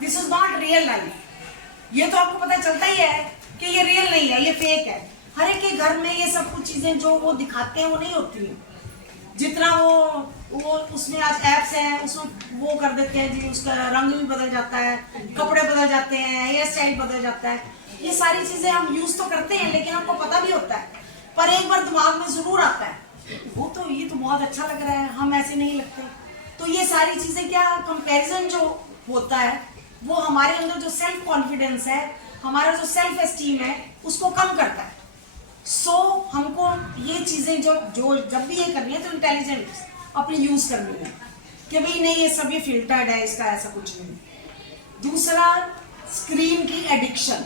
this is not real life. ये तो आपको पता चलता ही है कि ये रियल नहीं है, ये फेक है। हर एक के घर में ये सब कुछ चीजें जो वो दिखाते हैं वो नहीं होती हैं। जितना वो उसमें आज एप्स हैं, उसमें वो कर देते हैं जी, उसका रंग भी बदल जाता है, कपड़े बदल जाते हैं, हेयर स्टाइल बदल जाता है। ये सारी चीजें हम यूज तो करते हैं, लेकिन हमको पता भी होता है, पर एक बार दिमाग में जरूर आता है वो तो ये तो बहुत अच्छा लग रहा है, हम ऐसे नहीं लगते। तो ये सारी चीजें क्या, कंपैरिजन जो होता है वो हमारे अंदर जो सेल्फ कॉन्फिडेंस है, हमारा जो सेल्फ एस्टीम है, उसको कम करता है। सो हमको ये चीजें जो जब भी ये करनी है तो इंटेलिजेंट अपनी यूज करनी है कि भाई नहीं ये सब ये फिल्टर्ड है, इसका ऐसा कुछ नहीं। दूसरा, स्क्रीन की एडिक्शन।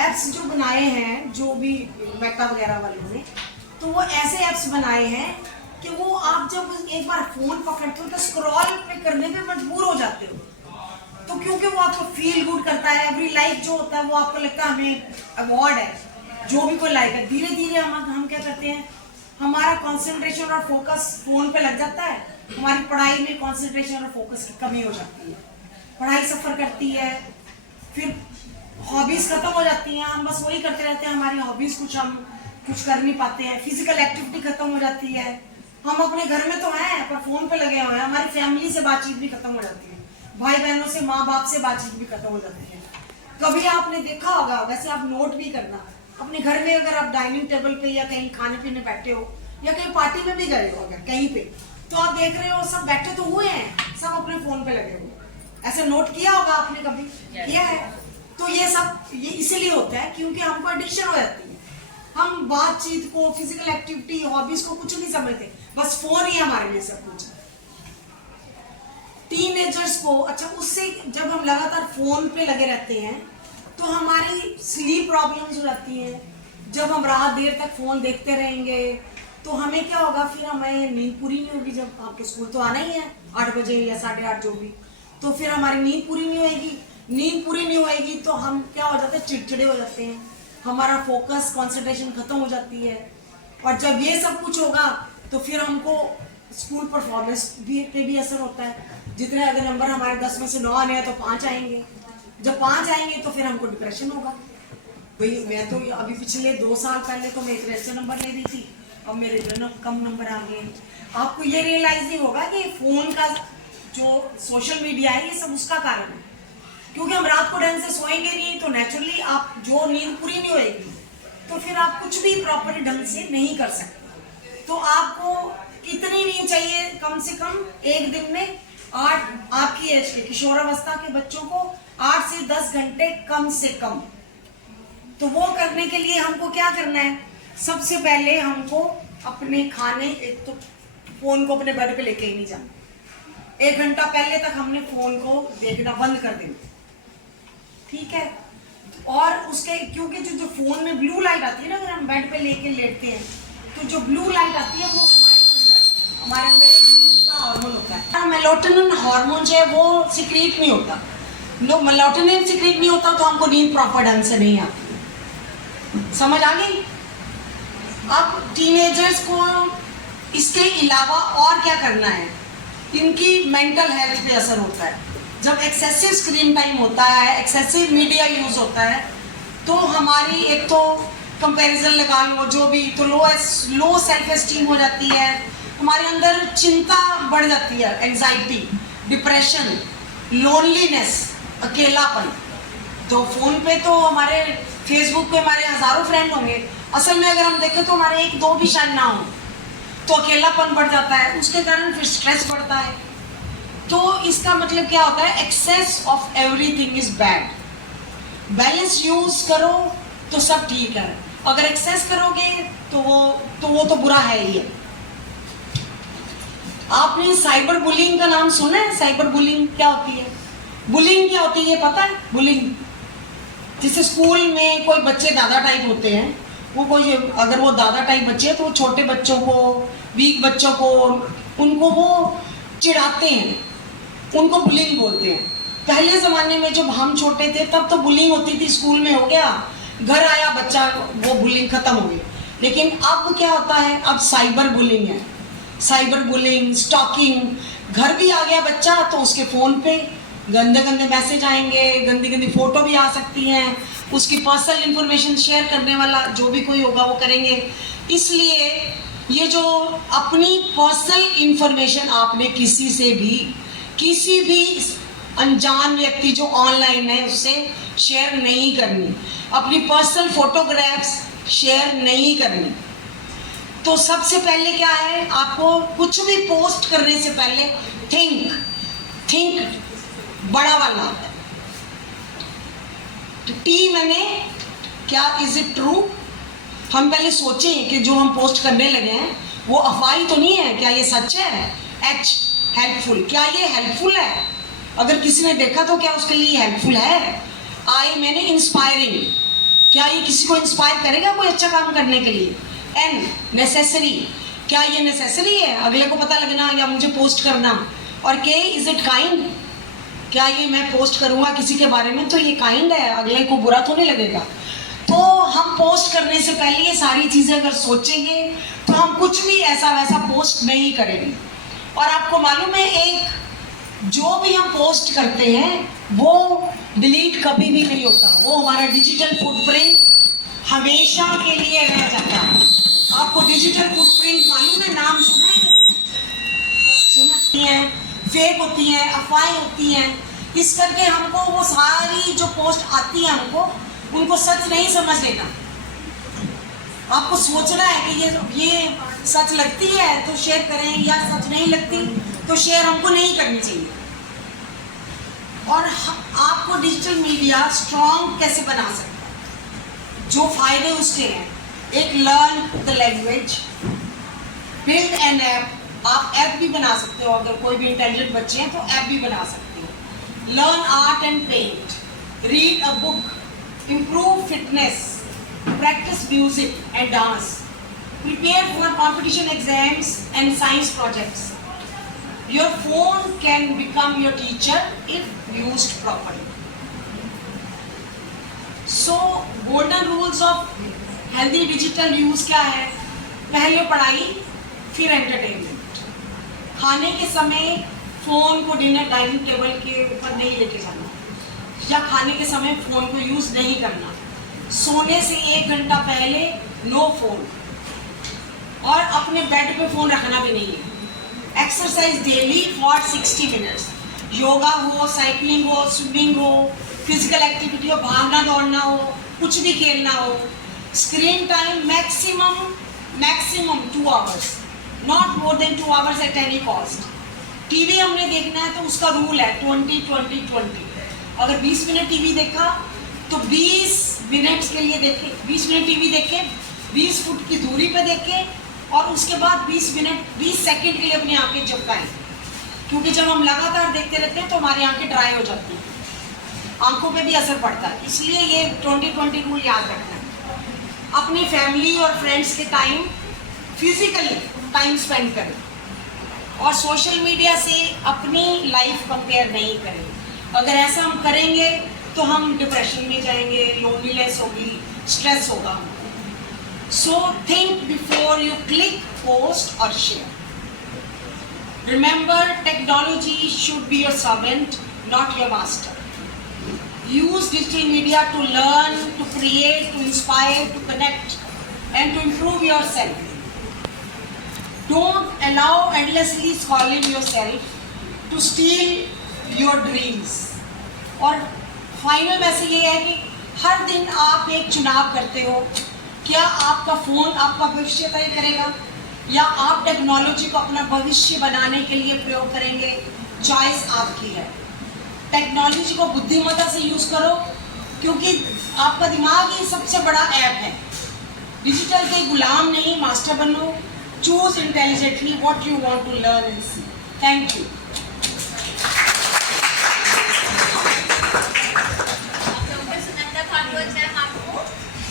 एप्स जो बनाए हैं जो भी मेटा वगैरह वालों ने, तो वो ऐसे एप्स बनाए हैं कि वो आप जब एक बार फोन पकड़ते हो तो स्क्रॉल पे करने पे मजबूर हो जाते हो। तो क्योंकि वो आपको फील गुड करता है, एवरी लाइक जो होता है वो आपको लगता है हमें अवार्ड है, जो भी कोई लाइक है। धीरे धीरे हम क्या करते हैं, हमारा कंसंट्रेशन और फोकस फोन पे लग जाता है, हमारी पढ़ाई में कंसंट्रेशन और फोकस की कमी हो जाती है, पढ़ाई सफर करती है, फिर हॉबीज खत्म हो जाती हैं, हम बस वही करते रहते हैं, हमारी हॉबीज हम कुछ कर नहीं पाते हैं, फिजिकल एक्टिविटी खत्म हो जाती है। हम अपने घर में तो हैं पर फोन पे लगे हुए हैं, हमारी फैमिली से बातचीत भी खत्म हो जाती है, भाई बहनों से, माँ बाप से बातचीत भी खत्म हो जाती है। कभी आपने देखा होगा, वैसे आप नोट भी करना, अपने घर में अगर आप डाइनिंग टेबल पे या कहीं खाने पीने बैठे हो या कहीं पार्टी में भी गए हो अगर कहीं पे, तो आप देख रहे हो सब बैठे तो हुए हैं, सब अपने फोन पे लगे हुए। ऐसे नोट किया होगा आपने, कभी किया है? तो ये सब ये इसीलिए होता है क्योंकि हमको एडिक्शन हो जाती है, हम बातचीत को, फिजिकल एक्टिविटी, हॉबीज को कुछ नहीं समझते, बस फोन ही हमारे लिए सब कुछ है। टीनेजर्स को, अच्छा उससे जब हम लगातार फोन पे लगे रहते हैं तो हमारी स्लीप प्रॉब्लम्स हो जाती हैं। जब हम रात देर तक फोन देखते रहेंगे तो हमें क्या होगा, फिर हमें नींद पूरी नहीं होगी। जब आपके स्कूल तो आना ही है 8 बजे या 8:30 जो भी, तो फिर हमारी नींद पूरी नहीं होएगी। नींद पूरी नहीं होएगी तो हम क्या हो जाते हैं, चिड़चिड़े हो जाते हैं, हमारा फोकस कंसंट्रेशन खत्म हो जाती है। और जब ये सब कुछ होगा तो फिर हमको स्कूल परफॉर्मेंस पे भी असर होता है। जितने अगर नंबर हमारे 10 में से 9 आने हैं तो 5 आएंगे, जब 5 आएंगे तो फिर हमको डिप्रेशन होगा। भाई मैं तो अभी पिछले 2 साल पहले तो मैं इतने अच्छे नंबर ले रही थी, अब मेरे जो कम नंबर आ गए। आपको ये रियलाइज नहीं होगा कि फोन का जो सोशल मीडिया है ये सब उसका कारण है, क्योंकि हम रात को ढंग से सोएंगे नहीं तो नेचुरली आप जो नींद पूरी नहीं होएगी तो फिर आप कुछ भी प्रॉपर ढंग से नहीं कर सकते। तो आपको कितनी नींद चाहिए, कम से कम एक दिन में 8, आपकी एज के किशोरावस्था के बच्चों को 8 से 10 घंटे कम से कम। तो वो करने के लिए हमको क्या करना है, सबसे पहले हमको अपने खाने, एक तो फोन को अपने बेड पे लेके ही नहीं जाना, 1 घंटा पहले तक हमने फोन को देखना बंद कर देना, ठीक है। और उसके क्योंकि जो फोन में ब्लू लाइट आती है ना, अगर हम बेड पे लेके लेटते हैं तो जो ब्लू लाइट आती है वो हमारे अंदर एक नींद का हार्मोन होता है, मेलाटोनिन हार्मोन जो है वो सिक्रीट नहीं होता। मेलाटोनिन सिक्रीट नहीं होता तो हमको नींद प्रॉपर ढंग से नहीं आती। समझ आ गई? अब टीनेजर्स को इसके अलावा और क्या करना है, इनकी मेंटल हेल्थ पे असर होता है। जब एक्सेसिव स्क्रीन टाइम होता है, एक्सेसिव मीडिया यूज होता है, तो हमारी एक तो कंपैरिजन लगा लो जो भी, तो लो सेल्फ एस्टीम हो जाती है, हमारे अंदर चिंता बढ़ जाती है, एंजाइटी, डिप्रेशन, लोनलीनेस, अकेलापन। तो फोन पे तो हमारे फेसबुक पे हमारे हजारों फ्रेंड होंगे, असल में अगर हम देखें तो हमारे 1-2 भी शायद ना हो, तो अकेलापन बढ़ जाता है, उसके कारण फिर स्ट्रेस बढ़ता है। तो इसका मतलब क्या होता है, excess of everything is bad. Balance use करो तो सब ठीक है, अगर एक्सेस करोगे तो वो तो बुरा है ही है। आपने साइबर बुलिंग का नाम सुना है? साइबर बुलिंग क्या होती है? बुलिंग क्या होती है पता है? बुलिंग जैसे स्कूल में कोई बच्चे दादा टाइप होते हैं, वो कोई अगर वो दादा टाइप बच्चे हैं तो वो छोटे बच्चों को, वीक बच्चों को, उनको वो चिढ़ाते हैं, उनको बुलिंग बोलते हैं। पहले जमाने में जब हम छोटे थे तब तो बुलिंग होती थी, स्कूल में हो गया, घर आया बच्चा, वो बुलिंग खत्म हो गई। लेकिन अब क्या होता है, अब साइबर बुलिंग है, साइबर बुलिंग, स्टॉकिंग। घर भी आ गया बच्चा तो उसके फोन पे गंदे गंदे मैसेज आएंगे, गंदी गंदी फोटो भी आ सकती हैं, उसकी पर्सनल इंफॉर्मेशन शेयर करने वाला जो भी कोई होगा वो करेंगे। इसलिए ये जो अपनी पर्सनल इंफॉर्मेशन आपने किसी भी अनजान व्यक्ति जो ऑनलाइन है उससे शेयर नहीं करनी, अपनी पर्सनल फोटोग्राफ्स शेयर नहीं करनी। तो सबसे पहले क्या है, आपको कुछ भी पोस्ट करने से पहले थिंक बड़ा वाला है। टी मैंने क्या, इज इट ट्रू? हम पहले सोचें कि जो हम पोस्ट करने लगे हैं वो अफवाही तो नहीं है, क्या ये सच है? एच हेल्पफुल, क्या ये हेल्पफुल है? अगर किसी ने देखा तो क्या उसके लिए हेल्पफुल है? आई मैंने इंस्पायरिंग, क्या ये किसी को इंस्पायर करेगा कोई अच्छा काम करने के लिए? एन नेसेसरी, क्या ये नेसेसरी है अगले को पता लगना या मुझे पोस्ट करना? और के इज इट काइंड, क्या ये मैं पोस्ट करूंगा किसी के बारे में तो ये काइंड है, अगले को बुरा तो नहीं लगेगा? तो हम पोस्ट करने से पहले ये सारी चीजें अगर सोचेंगे तो हम कुछ भी ऐसा वैसा पोस्ट नहीं करेंगे। और आपको मालूम है, एक जो भी हम पोस्ट करते हैं वो डिलीट कभी भी नहीं होता, वो हमारा डिजिटल फुटप्रिंट हमेशा के लिए रह जाता है। आपको डिजिटल फुटप्रिंट मालूम है, नाम सुना है कभी? सुना है, फेक होती हैं, अफवाहें होती हैं, इस करके हमको वो सारी जो पोस्ट आती है हमको उनको सच नहीं समझ लेना। आपको सोचना है कि ये सच लगती है तो शेयर करें, या सच नहीं लगती तो शेयर हमको नहीं करनी चाहिए। और आपको डिजिटल मीडिया स्ट्रॉन्ग कैसे बना सकता है, जो फायदे उसके हैं, एक learn the language, build an app, आप ऐप भी बना सकते हो, अगर कोई भी इंटेलिजेंट बच्चे हैं तो ऐप भी बना सकते हो। Learn art and paint, read a book, improve fitness, practice music and dance, prepare for competition exams and science projects. Your phone can become your teacher if used properly. So golden rules of healthy digital use क्या है? पहले पढ़ाई, फिर entertainment. खाने के समय phone को dinner dining table के ऊपर नहीं लेके जाना, या खाने के समय फोन को यूज नहीं करना। सोने से 1 घंटा पहले नो फोन, और अपने बेड पे फोन रखना भी नहीं है। Exercise daily for 60 minutes, yoga हो, साइकिलिंग हो, स्विमिंग हो, फिजिकल एक्टिविटी हो, भागना दौड़ना हो, कुछ भी खेलना हो। Screen time maximum 2 hours, not more than 2 hours at any cost. TV हमने देखना है तो उसका रूल है 20-20-20। अगर 20 मिनट टीवी देखा तो 20 मिनट्स के लिए देखे, 20 मिनट टीवी देखे, 20 फुट की दूरी पे देखे, और उसके बाद 20 सेकंड के लिए अपनी आंखें झपकाएं, क्योंकि जब हम लगातार देखते रहते हैं तो हमारी आंखें ड्राई हो जाती हैं, आंखों पे भी असर पड़ता है। इसलिए ये 20-20 रूल याद रखना है। अपनी फैमिली और फ्रेंड्स के टाइम, फिजिकली टाइम स्पेंड करें, और सोशल मीडिया से अपनी लाइफ कंपेयर नहीं करें। अगर ऐसा हम करेंगे तो हम डिप्रेशन में जाएंगे, लोनलीनेस होगी, स्ट्रेस होगा। So think before you click, post और share. Remember, technology should be your servant, not your master. Use digital media to learn, to create, to inspire, to connect and to improve yourself. Don't allow endlessly scrolling yourself to steal your dreams. और final message ये है कि हर दिन आप एक चुनाव करते हो, क्या आपका फोन आपका भविष्य तय करेगा, या आप टेक्नोलॉजी को अपना भविष्य बनाने के लिए प्रयोग करेंगे? चॉइस आपकी है। टेक्नोलॉजी को बुद्धिमत्ता से यूज करो, क्योंकि आपका दिमाग ही सबसे बड़ा ऐप है। डिजिटल के गुलाम नहीं, मास्टर बनो। Choose intelligently what you want to learn and see. Thank you.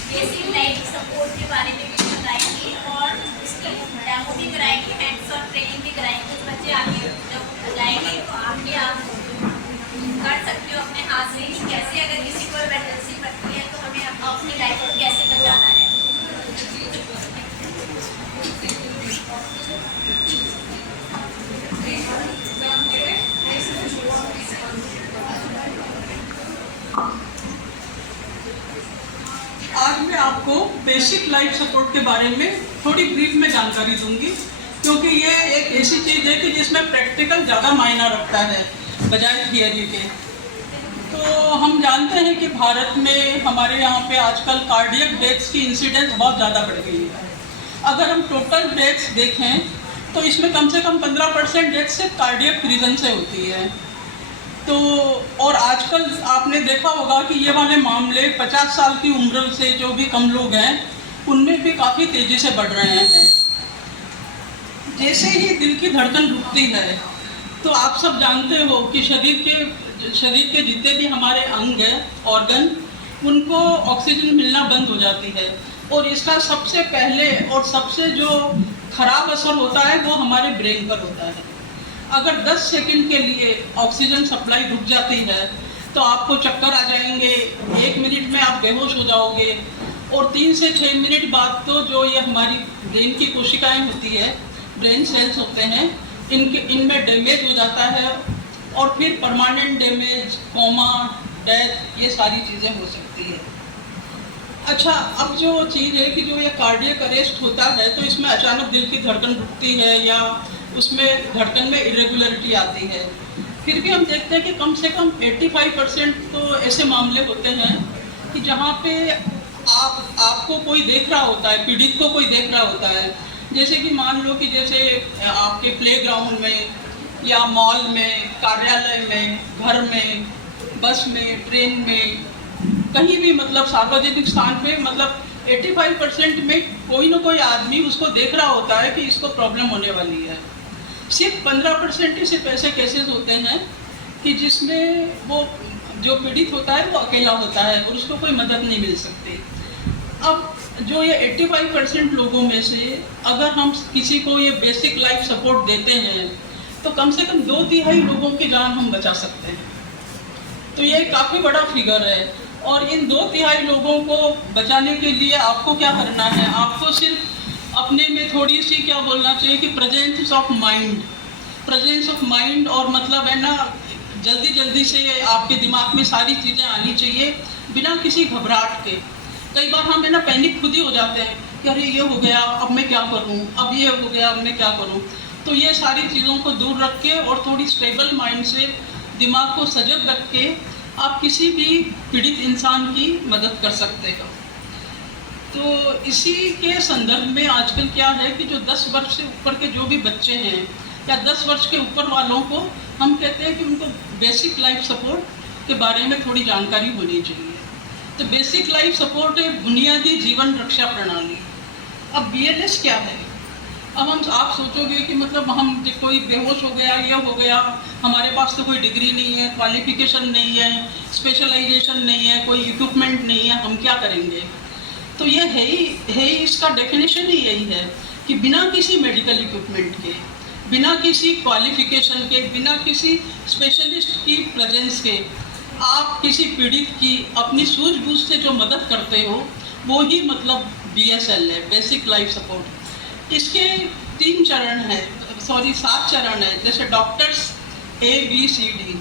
Basic life support के बारे में भी बताएंगे, और इसकी डेमो भी कराएंगे, हैंड्स ऑन ट्रेनिंग भी कराएंगे। बच्चे आगे जब जाएंगे तो आगे आप कर सकते हो अपने हाथ से कि कैसे अगर किसी को इमरजेंसी पड़ती है तो हमें अपनी लाइफ को कैसे बचाना है। बेसिक लाइफ सपोर्ट के बारे में थोड़ी ब्रीफ में जानकारी दूंगी, क्योंकि ये एक ऐसी चीज़ है कि जिसमें प्रैक्टिकल ज़्यादा मायना रखता है बजाय थियरी के। तो हम जानते हैं कि भारत में हमारे यहाँ पे आजकल कार्डियक डेथ्स की इंसिडेंस बहुत ज़्यादा बढ़ गई है। अगर हम टोटल डेथ्स देखें तो इसमें कम से कम 15% डेथ सिर्फ कार्डियक रीजन से होती है। तो और आजकल आपने देखा होगा कि ये वाले मामले 50 साल की उम्र से जो भी कम लोग हैं उनमें भी काफ़ी तेज़ी से बढ़ रहे हैं। जैसे ही दिल की धड़कन रुकती है तो आप सब जानते हो कि शरीर के जितने भी हमारे अंग हैं, ऑर्गन, उनको ऑक्सीजन मिलना बंद हो जाती है। और इसका सबसे पहले और सबसे जो खराब असर होता है वो हमारे ब्रेन पर होता है। अगर 10 सेकंड के लिए ऑक्सीजन सप्लाई रुक जाती है तो आपको चक्कर आ जाएंगे, 1 मिनट में आप बेहोश हो जाओगे, और 3 से 6 मिनट बाद तो जो ये हमारी ब्रेन की कोशिकाएं होती है, ब्रेन सेल्स होते हैं, इनमें डैमेज हो जाता है और फिर परमानेंट डैमेज, कोमा, डेथ, ये सारी चीज़ें हो सकती है। अच्छा, अब जो चीज़ है कि जो ये कार्डियक अरेस्ट होता है तो इसमें अचानक दिल की धड़कन रुकती है या उसमें धड़कन में इरेगुलरिटी आती है। फिर भी हम देखते हैं कि कम से कम 85% तो ऐसे मामले होते हैं कि जहाँ पे आपको कोई देख रहा होता है, पीड़ित को कोई देख रहा होता है। जैसे कि मान लो कि जैसे आपके प्लेग्राउंड में या मॉल में, कार्यालय में, घर में, बस में, ट्रेन में, कहीं भी, मतलब सार्वजनिक स्थान पे, मतलब 85% में कोई ना कोई आदमी उसको देख रहा होता है कि इसको प्रॉब्लम होने वाली है। सिर्फ 15% ही सिर्फ ऐसे केसेस होते हैं कि जिसमें वो जो पीड़ित होता है वो अकेला होता है और उसको कोई मदद नहीं मिल सकती। अब जो ये 85% लोगों में से अगर हम किसी को ये बेसिक लाइफ सपोर्ट देते हैं तो कम से कम 2/3 लोगों की जान हम बचा सकते हैं। तो ये काफ़ी बड़ा फिगर है। और इन 2/3 लोगों को बचाने के लिए आपको क्या करना है? आपको सिर्फ अपने में थोड़ी सी क्या बोलना चाहिए कि प्रेजेंस ऑफ माइंड, और मतलब है ना, जल्दी से आपके दिमाग में सारी चीज़ें आनी चाहिए बिना किसी घबराहट के। कई बार हम है ना पैनिक खुद ही हो जाते हैं कि अरे ये हो गया, अब मैं क्या करूं, अब ये हो गया, अब मैं क्या करूं। तो ये सारी चीज़ों को दूर रख के और थोड़ी स्टेबल माइंड से, दिमाग को सजग रख के आप किसी भी पीड़ित इंसान की मदद कर सकते हो। तो इसी के संदर्भ में आजकल क्या है कि जो 10 वर्ष से ऊपर के जो भी बच्चे हैं या 10 वर्ष के ऊपर वालों को हम कहते हैं कि उनको बेसिक लाइफ सपोर्ट के बारे में थोड़ी जानकारी होनी चाहिए। तो बेसिक लाइफ सपोर्ट है बुनियादी जीवन रक्षा प्रणाली। अब BLS क्या है? अब आप सोचोगे कि मतलब हम कोई बेहोश हो गया, ये हो गया, हमारे पास तो कोई डिग्री नहीं है, क्वालिफिकेशन नहीं है, स्पेशलाइजेशन नहीं है, कोई इक्विपमेंट नहीं है, हम क्या करेंगे? तो ये है ही इसका डेफिनेशन ही यही है कि बिना किसी मेडिकल इक्विपमेंट के, बिना किसी क्वालिफिकेशन के, बिना किसी स्पेशलिस्ट की प्रेजेंस के आप किसी पीड़ित की अपनी सूझबूझ से जो मदद करते हो वो ही मतलब BSL है, बेसिक लाइफ सपोर्ट। इसके 7 चरण है। जैसे डॉक्टर्स ABCD,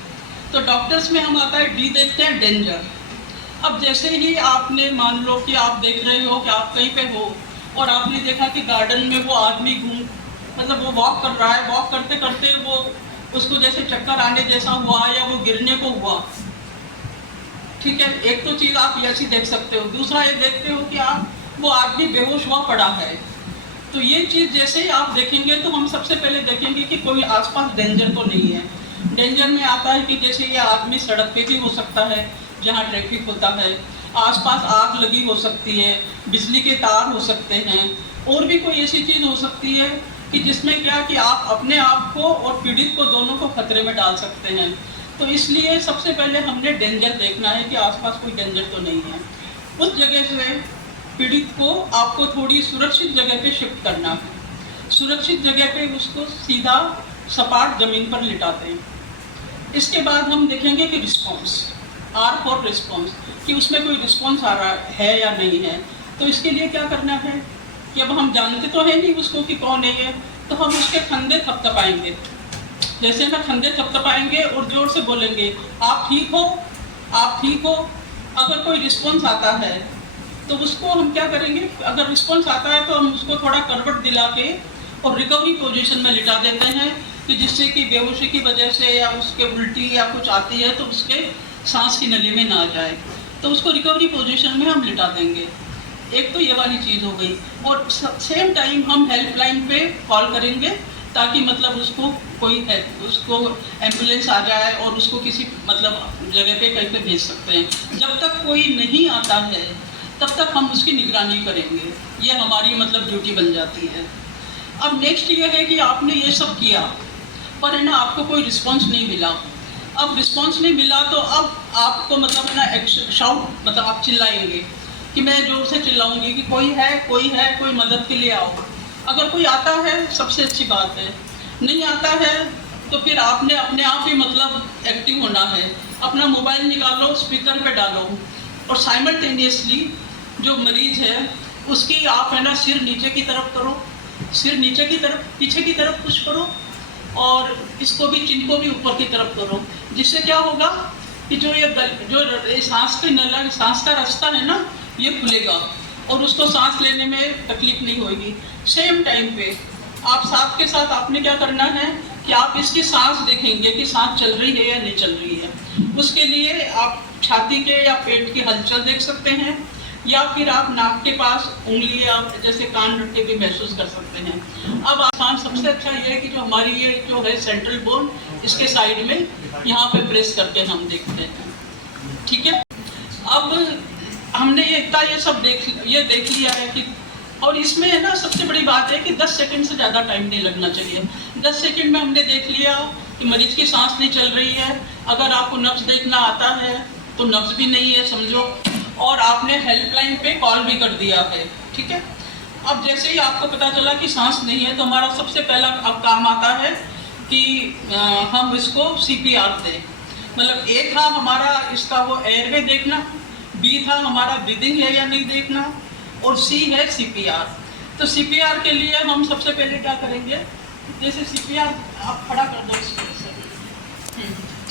तो डॉक्टर्स में हम आता है D देखते हैं, डेंजर। अब जैसे ही आपने मान लो कि आप देख रहे हो कि आप कहीं पे हो और आपने देखा कि गार्डन में वो आदमी मतलब वो वॉक कर रहा है, वॉक करते करते वो उसको जैसे चक्कर आने जैसा हुआ या वो गिरने को हुआ, ठीक है, एक तो चीज़ आप ऐसी देख सकते हो। दूसरा ये देखते हो कि वो आदमी बेहोश हुआ पड़ा है। तो ये चीज़ जैसे ही आप देखेंगे तो हम सबसे पहले देखेंगे कि कोई आसपास डेंजर तो नहीं है। डेंजर में आता है कि जैसे ये आदमी सड़क पे भी हो सकता है जहाँ ट्रैफिक होता है, आसपास आग लगी हो सकती है, बिजली के तार हो सकते हैं, और भी कोई ऐसी चीज़ हो सकती है कि जिसमें क्या कि आप अपने आप को और पीड़ित को दोनों को खतरे में डाल सकते हैं। तो इसलिए सबसे पहले हमने डेंजर देखना है कि आसपास कोई डेंजर तो नहीं है। उस जगह से पीड़ित को आपको थोड़ी सुरक्षित जगह पे शिफ्ट करना है। सुरक्षित जगह पे उसको सीधा सपाट ज़मीन पर लिटाते हैं। इसके बाद हम देखेंगे कि रिस्पॉन्स, R फॉर रिस्पॉन्स, कि उसमें कोई रिस्पॉन्स आ रहा है या नहीं है। तो इसके लिए क्या करना है कि अब हम जानते तो है नहीं उसको कि कौन है ये, तो हम उसके कंधे थपथपाएंगे। जैसे ना कंधे थपथपाएंगे और ज़ोर से बोलेंगे, आप ठीक हो, आप ठीक हो। अगर कोई रिस्पॉन्स आता है तो उसको हम क्या करेंगे, अगर रिस्पॉन्स आता है तो हम उसको थोड़ा करवट दिला के और रिकवरी पोजीशन में लिटा देते हैं कि जिससे कि बेहोशी की वजह से या उसके उल्टी या कुछ आती है तो उसके सांस की नली में ना जाए, तो उसको रिकवरी पोजीशन में हम लिटा देंगे। एक तो ये वाली चीज़ हो गई। और सेम टाइम हम हेल्पलाइन पे कॉल करेंगे ताकि मतलब उसको उसको एम्बुलेंस आ जाए और उसको किसी मतलब जगह पे कहीं पे भेज सकते हैं। जब तक कोई नहीं आता है तब तक हम उसकी निगरानी करेंगे, ये हमारी मतलब ड्यूटी बन जाती है। अब नेक्स्ट ये है कि आपने ये सब किया पर है ना आपको कोई रिस्पॉन्स नहीं मिला। अब रिस्पॉन्स नहीं मिला तो अब आपको मतलब है ना शाउट मतलब आप चिल्लाएंगे कि मैं जोर से चिल्लाऊंगी कि कोई है कोई मदद के लिए आओ। अगर कोई आता है सबसे अच्छी बात है, नहीं आता है तो फिर आपने अपने आप ही मतलब एक्टिव होना है। अपना मोबाइल निकालो, स्पीकर पे डालो और साइमल्टेनियसली जो मरीज है उसकी आप है ना सिर नीचे की तरफ करो, सिर नीचे की तरफ पीछे की तरफ पुश करो और इसको भी चिन को भी ऊपर की तरफ करो। जिससे क्या होगा कि जो सांस की नली, सांस का रास्ता है ना ये खुलेगा और उसको सांस लेने में तकलीफ नहीं होगी। सेम टाइम पे आप साथ के साथ आपने क्या करना है कि आप इसकी सांस देखेंगे कि सांस चल रही है या नहीं चल रही है। उसके लिए आप छाती के या पेट की हलचल देख सकते हैं या फिर आप नाक के पास उंगली या जैसे कान रख के भी महसूस कर सकते हैं। अब आसान सबसे अच्छा ये है कि जो हमारी ये जो है सेंट्रल बोन इसके साइड में यहाँ पे प्रेस करके हम देखते हैं। ठीक है, अब हमने ये सब देख लिया है कि और इसमें है ना सबसे बड़ी बात है कि 10 सेकंड से ज़्यादा टाइम नहीं लगना चाहिए। 10 सेकंड में हमने देख लिया कि मरीज की सांस नहीं चल रही है। अगर आपको नब्ज देखना आता है तो नब्ज भी नहीं है समझो, और आपने हेल्पलाइन पे कॉल भी कर दिया है। ठीक है, अब जैसे ही आपको पता चला कि सांस नहीं है तो हमारा सबसे पहला अब काम आता है कि हम इसको CPR दें। मतलब A था हमारा इसका वो एयरवे देखना, B था हमारा ब्रीदिंग है या नहीं देखना, और C है CPR। तो CPR के लिए हम सबसे पहले क्या करेंगे, जैसे CPR आप खड़ा कर दो इस तरह से।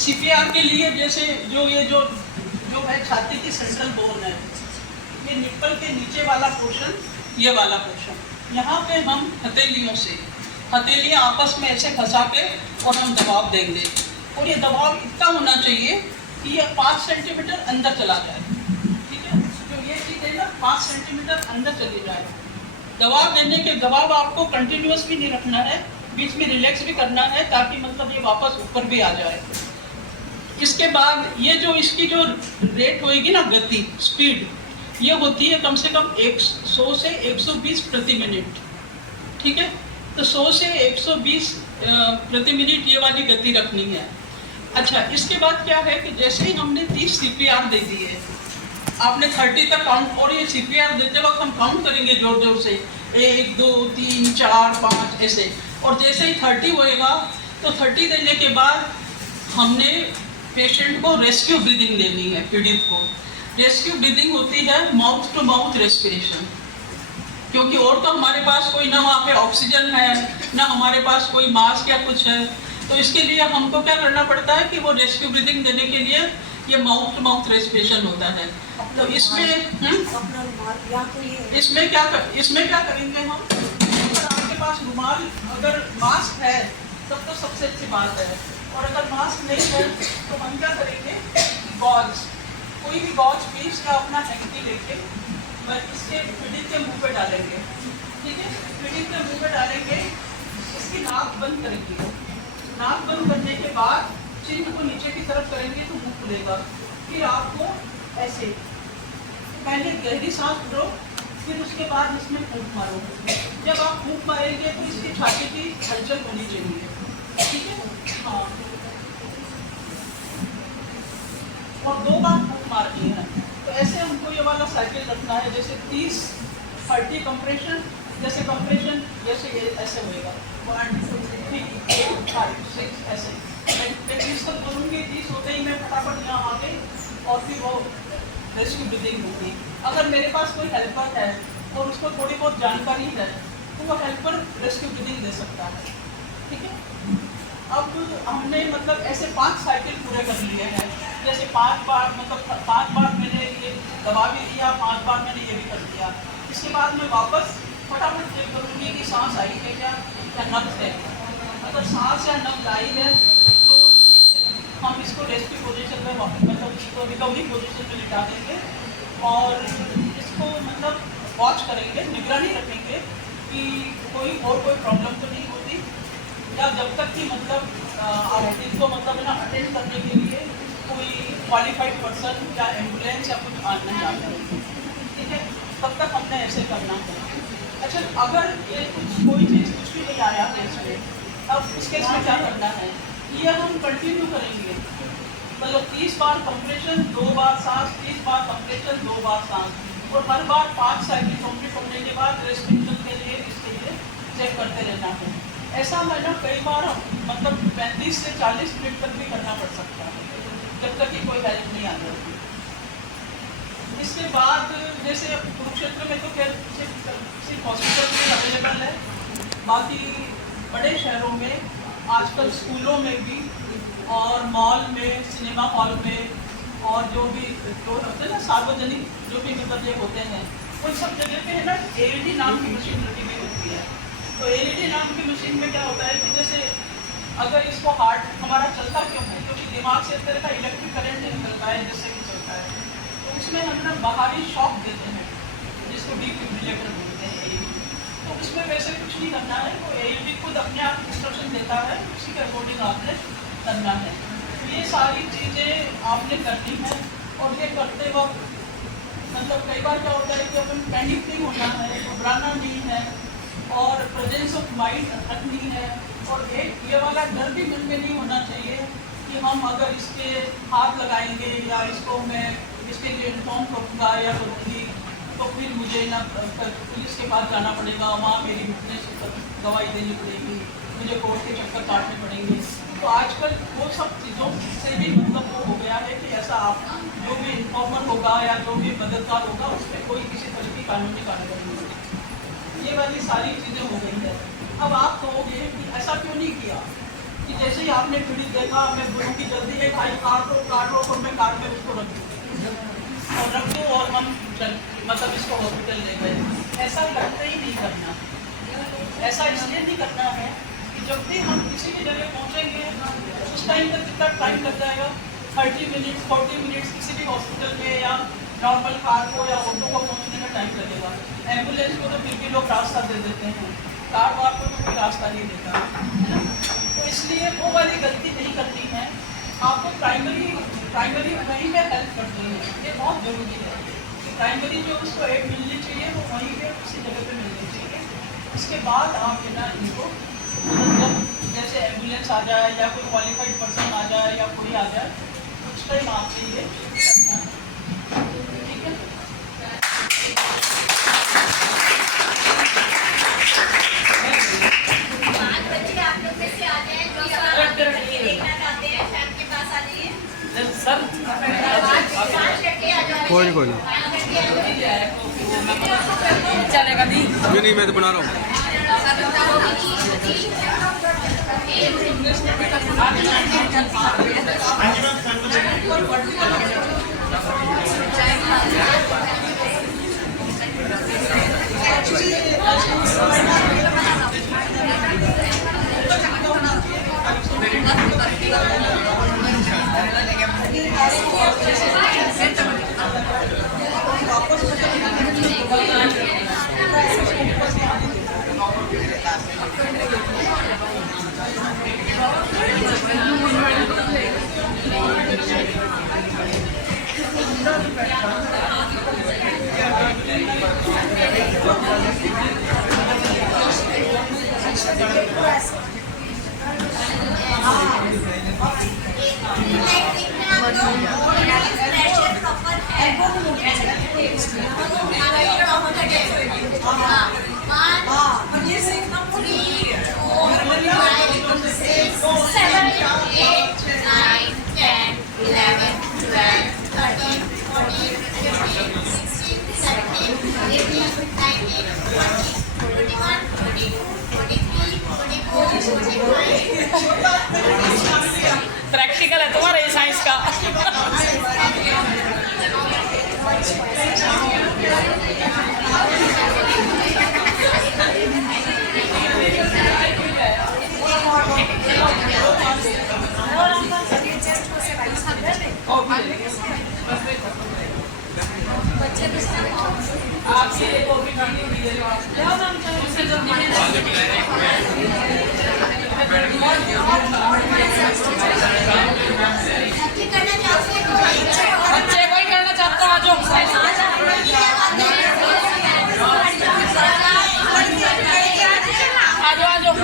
CPR के लिए जैसे जो है छाती की सेंट्रल बोन है, ये निप्पल के नीचे वाला पोर्शन, ये वाला पोर्शन, यहाँ पे हम हथेलियाँ आपस में ऐसे फंसा के और हम दबाव देंगे। और ये दबाव इतना होना चाहिए कि ये 5 सेंटीमीटर अंदर चला जाए। ठीक है, जो ये चीज़ है ना 5 सेंटीमीटर अंदर चली जाए। दबाव आपको कंटिन्यूस भी नहीं रखना है, बीच में रिलैक्स भी करना है ताकि मतलब ये वापस ऊपर भी आ जाए। इसके बाद ये जो इसकी जो रेट होएगी ना, गति स्पीड, ये होती है कम से कम 100 से 120 प्रति मिनट। ठीक है, तो 100 से 120 प्रति मिनट ये वाली गति रखनी है। अच्छा, इसके बाद क्या है कि जैसे ही हमने 30 CPR दे दी है, आपने 30 तक काउंट, और ये CPR देते वक्त हम काउंट करेंगे जोर जोर से 1 2 3 4 5 ऐसे, और जैसे ही 30 होएगा तो 30 देने के बाद हमने पेशेंट को रेस्क्यू ब्रीदिंग देनी है। पीड़ित को रेस्क्यू ब्रीदिंग होती है माउथ टू माउथ रेस्पिरेशन, क्योंकि और तो हमारे पास कोई ना वहाँ पे ऑक्सीजन है ना हमारे पास कोई मास्क या कुछ है, तो इसके लिए हमको क्या करना पड़ता है कि वो रेस्क्यू ब्रीदिंग देने के लिए ये माउथ टू माउथ रेस्पिरेशन होता है। तो इसमें क्या करेंगे हम, अगर आपके पास रुमाल, अगर मास्क है तब तो सबसे अच्छी बात है, और अगर मास्क नहीं है तो हम क्या करेंगे, गॉज, कोई भी गॉज पीस या अपना हैंकी लेके इसके पीड़ित के मुंह पे डालेंगे। ठीक है, पीड़ित के मुंह पे डालेंगे, इसकी नाक बंद करेंगे। नाक बंद करने के बाद चिन्ह को नीचे की तरफ करेंगे तो मुंह खुलेगा। फिर आपको ऐसे पहले गहरी सांस लो, फिर उसके बाद इसमें फूंक मारो। जब आप फूंक मारेंगे तो इसकी छाती की हलचल होनी चाहिए। ठीक है, हाँ, और 2 बार फूंक मारनी है। तो ऐसे हमको ये वाला साइकिल रखना है, जैसे 30 कंप्रेशन, जैसे कंप्रेशन जैसे ये ऐसे होएगा 1 2 3 4 5 6 ऐसे। मैं 30 तक बोलूँगी, 30 होते ही मैं फटाफट यहाँ आ गई और फिर वो रेस्क्यू ब्रीदिंग होगी। अगर मेरे पास कोई हेल्पर है और उसको थोड़ी बहुत जानकारी है तो वो हेल्पर रेस्क्यू ब्रीदिंग दे सकता है। ठीक है, अब हमने मतलब ऐसे 5 साइकिल पूरे कर लिए हैं। जैसे 5 बार मतलब 5 बार मैंने ये दबा भी दिया, 5 बार मैंने ये भी कर दिया। इसके बाद मैं वापस फटाफट चेक करूँगी कि सांस आई है क्या या नब्ज है। अगर सांस या नब्ज आई है तो ठीक है, हम इसको रेस्क्यू पोजीशन में मतलब इसको रिकवरी पोजीशन में लिटा देंगे और इसको मतलब वॉच करेंगे, निगरानी रखेंगे कि कोई प्रॉब्लम तो नहीं होती, या जब तक कि मतलब आप इसको मतलब ना अटेंड करने के लिए कोई क्वालिफाइड पर्सन या एम्बुलेंस या कुछ नहीं आता है, ठीक है, तब तक हमने ऐसे करना है। अच्छा, अगर ये कोई चीज़ कुछ भी नहीं आया केस में, अब इस केस में क्या करना है, ये हम कंटिन्यू करेंगे, मतलब 30 बार कंप्रेशन 2 बार सांस, 30 बार कंप्रेशन 2 बार सांस, और हर बार 5 साइकिल कंप्लीट होने के बाद रेस्पिरेशन के लिए इसके लिए चेक करते रहना है। ऐसा है ना, कई बार मतलब 35 से 40 मिनट तक भी करना पड़ सकता है, जब तक कि कोई हेल्प नहीं आ जाती। इसके बाद जैसे कुरुक्षेत्र में तो क्या सिर्फ हॉस्पिटल में अवेलेबल है, बाकी बड़े शहरों में आजकल स्कूलों में भी और मॉल में, सिनेमा हॉल में, और जो होते हैं ना सार्वजनिक जो भी मतलब ये होते हैं, उन सब जगह पे है ना AED नाम की मशीन रखी हुई होती है। तो AED नाम की मशीन में क्या होता है कि जैसे अगर इसको हार्ट हमारा चलता क्यों है, क्योंकि दिमाग से इस तरह का इलेक्ट्रिक करंट निकलता है जिससे कि चलता है, तो उसमें हम ना बाहरी शॉक देते हैं जिसको डिफिब्रिलेटर बोलते हैं AED। तो उसमें वैसे कुछ नहीं करना है, तो AED खुद अपने आप इंस्ट्रक्शन देता है, उसी के अकॉर्डिंग आपने करना है। तो ये सारी चीज़ें आपने करनी है, और ये करते वक्त मतलब कई बार क्या होता है कि अपन पैनिक नहीं होना है, घबराना नहीं है, और प्रेजेंस ऑफ माइंड रखनी है, और एक ये वाला डर भी मन में नहीं होना चाहिए कि हम अगर इसके हाथ लगाएंगे या इसको मैं इसके लिए इन्फॉर्म करूँगा या करूँगी तो फिर मुझे ना पुलिस के पास जाना पड़ेगा, वहाँ मेरी फिटनेस दवाई देनी पड़ेगी, मुझे कोर्ट के चक्कर काटने पड़ेंगे। तो आजकल वो सब चीज़ों से भी मतलब वो हो गया है कि ऐसा आप जो भी इन्फॉर्मर होगा या जो भी मददगार होगा उस पर कोई किसी तरह की कानूनी कार्रवाई नहीं होगी। ये वाली सारी चीज़ें हो गई है। अब आप कहोगे कि ऐसा क्यों नहीं किया कि जैसे ही आपने पीड़ित देखा, मैं बोलूँ कि जल्दी एक भाई काट लो और मैं कार में उसको रख दूँ और हम मतलब इसको हॉस्पिटल ले गए। ऐसा करते ही नहीं करना। ऐसा इसलिए नहीं करना है कि जब भी हम किसी भी जगह पहुँचेंगे उस टाइम तक कितना टाइम लग जाएगा, 30 मिनट 40 मिनट्स किसी भी हॉस्पिटल में या नॉर्मल कार को या ऑटो को पहुँचने में टाइम लगेगा। एम्बुलेंस को तो फिर भी लोग रास्ता दे देते हैं, कार वार को तो कोई रास्ता नहीं देता है ना। तो इसलिए वो वाली गलती नहीं करनी है। आपको प्राइमरी वहीं में हेल्प करनी है, ये बहुत ज़रूरी है कि प्राइमरी जो उसको एड मिलनी चाहिए वो वहीं पे उसी जगह पे मिलनी चाहिए। इसके बाद आप है ना इनको मतलब जैसे एम्बुलेंस आ जाए या कोई क्वालिफाइड पर्सन आ जाए या कोई आ जाए, उस टाइम आपसे ये करना है, ठीक है। कोई नहीं चलेगा दी नहीं मैं तो बना रहा हूँ। छोटा प्रैक्टिकल है तुम्हारा ये साइंस का। बच्चे कोई करना चाहता हो आ जाओ। आ जाओ आ जाओ।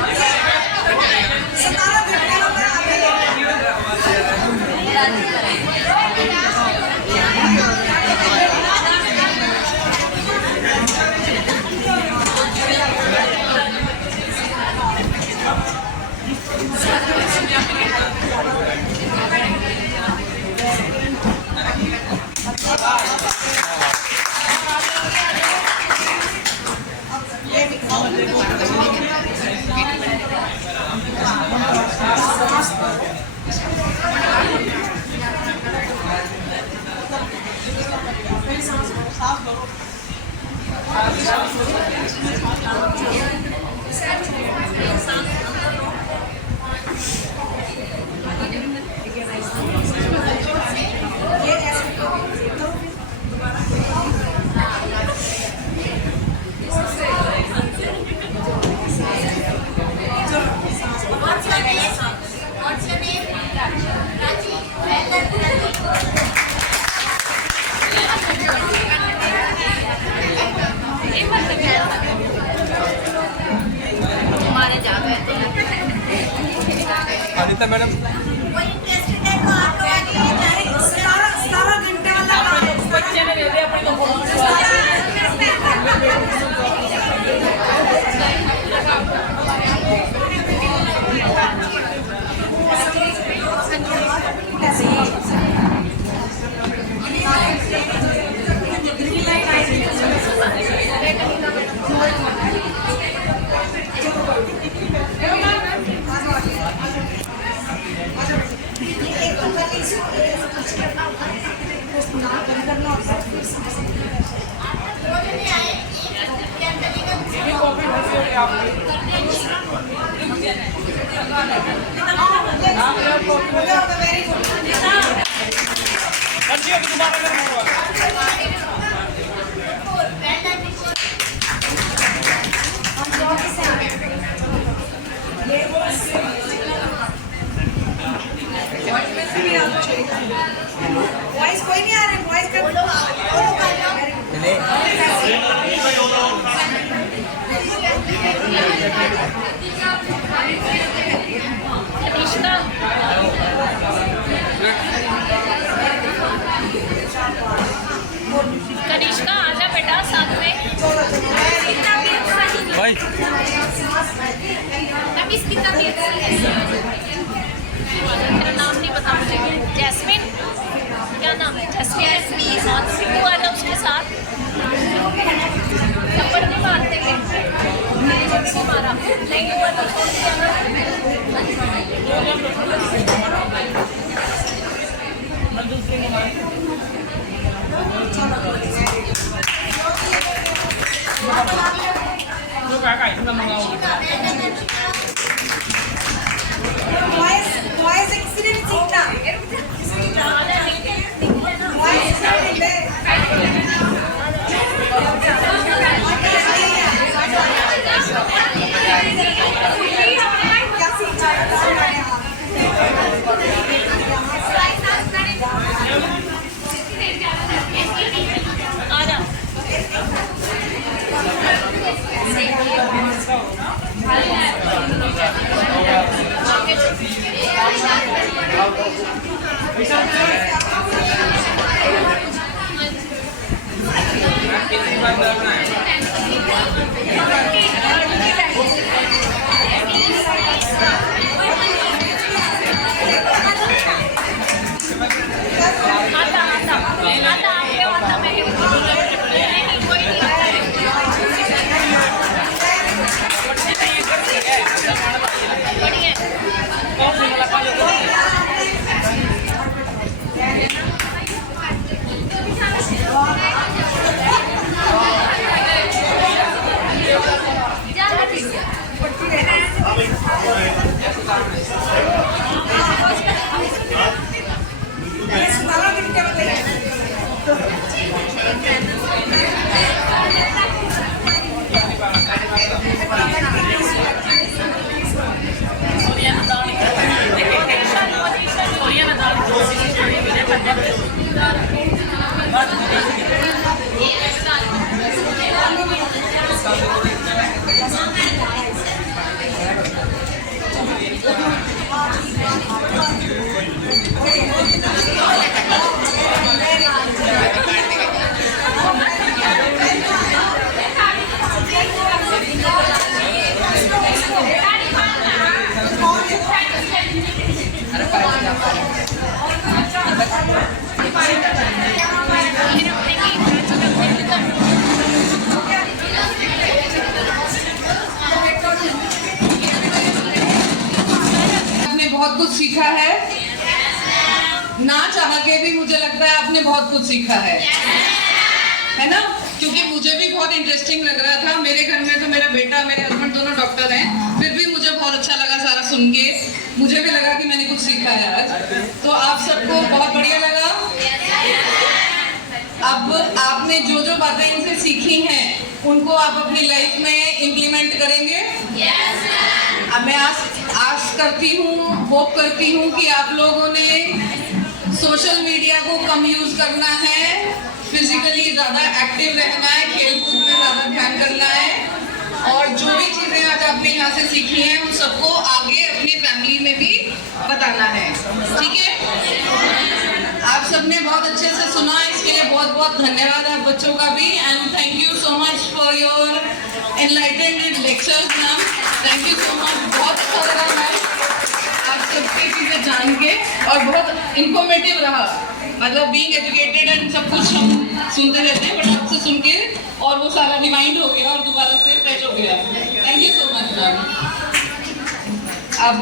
अनिता मैडम 17 घंटे वाला बच्चे ने दे दिया अपने को। वॉइस कोई नहीं आ रहा, वॉइस कर कनिष्का आजा बेटा साथ में। भाई तमीज़ की तबीयत तेरा नाम नहीं पता मुझे। जैस्मिन, क्या नाम है? जैस्मिन। और सिद्धू आ जाओ उसके साथ। थप्पड़ नहीं मारते हैं, को मारा नहीं हुआ तो छोड़ दिया ना। वॉइस एक्सीडेंट सीखना वॉइस क्या सीखना आजा बहुत कुछ सीखा है? ना चाह के भी मुझे लगता है आपने बहुत कुछ सीखा है ना? क्योंकि मुझे भी बहुत इंटरेस्टिंग लग रहा था। मेरे घर में तो मेरा बेटा, मेरे हस्बैंड दोनों डॉक्टर हैं, फिर भी मुझे बहुत अच्छा लगा सारा सुन के। मुझे भी लगा कि मैंने कुछ सीखा है आज। तो आप सबको बहुत बढ़िया लगा? अब आपने जो जो बातें इनसे सीखी हैं उनको आप अपनी लाइफ में इम्प्लीमेंट करेंगे? अब मैं आस करती हूँ, होप करती हूँ कि आप लोगों ने सोशल मीडिया को कम यूज करना है, फिजिकली ज़्यादा एक्टिव रहना है, खेलकूद में ज़्यादा ध्यान करना है, और जो भी चीज़ें आज आपने यहाँ से सीखी हैं उन सबको आगे अपनी फैमिली में भी बताना है। ठीक है? आप सबने बहुत अच्छे से सुना, इसके लिए बहुत बहुत धन्यवाद आप बच्चों का भी। And thank you so much for your enlightened lectures ma'am. Thank you so much. बहुत अच्छा लगा मैम आप सबकी चीज़ें जान के, और बहुत इंफॉर्मेटिव रहा। मतलब बीइंग एजुकेटेड एंड सब कुछ हम सुनते रहते हैं, बट आपसे सुन के और वो सारा रिमाइंड हो गया और दोबारा से फ्रेश हो गया। Thank you so much ma'am. अब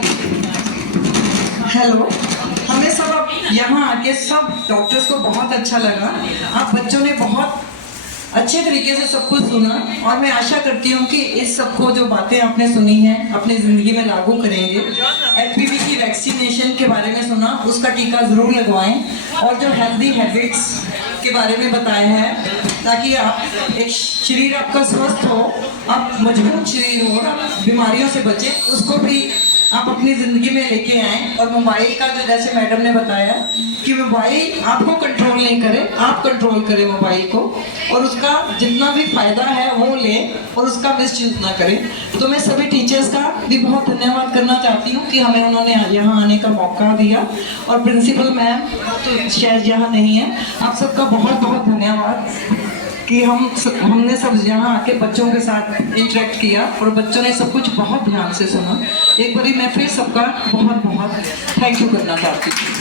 हेलो, हमें सब यहाँ आके सब डॉक्टर्स को बहुत अच्छा लगा। आप बच्चों ने बहुत अच्छे तरीके से सब कुछ सुना, और मैं आशा करती हूँ कि इस सबको जो बातें आपने सुनी हैं अपनी ज़िंदगी में लागू करेंगे। HPV की वैक्सीनेशन के बारे में सुना, उसका टीका ज़रूर लगवाएं, और जो हेल्दी हैबिट्स के बारे में बताया है, ताकि आप एक शरीर आपका स्वस्थ हो, आप मजबूत शरीर हो, आप बीमारियों से बचें, उसको भी आप अपनी ज़िंदगी में लेके आएँ। और मोबाइल का जो जैसे मैडम ने बताया कि मोबाइल आपको कंट्रोल नहीं करे, आप कंट्रोल करें मोबाइल को, और उसका जितना भी फ़ायदा है वो लें और उसका मिसयूज़ ना करें। तो मैं सभी टीचर्स का भी बहुत धन्यवाद करना चाहती हूँ कि हमें उन्होंने यहाँ आने का मौका दिया, और प्रिंसिपल मैम तो शायद यहाँ नहीं है। आप सबका बहुत बहुत धन्यवाद कि हमने सब यहाँ आके बच्चों के साथ इंटरेक्ट किया, और बच्चों ने सब कुछ बहुत ध्यान से सुना। एक बारी मैं फिर सबका बहुत बहुत थैंक यू करना चाहती हूँ।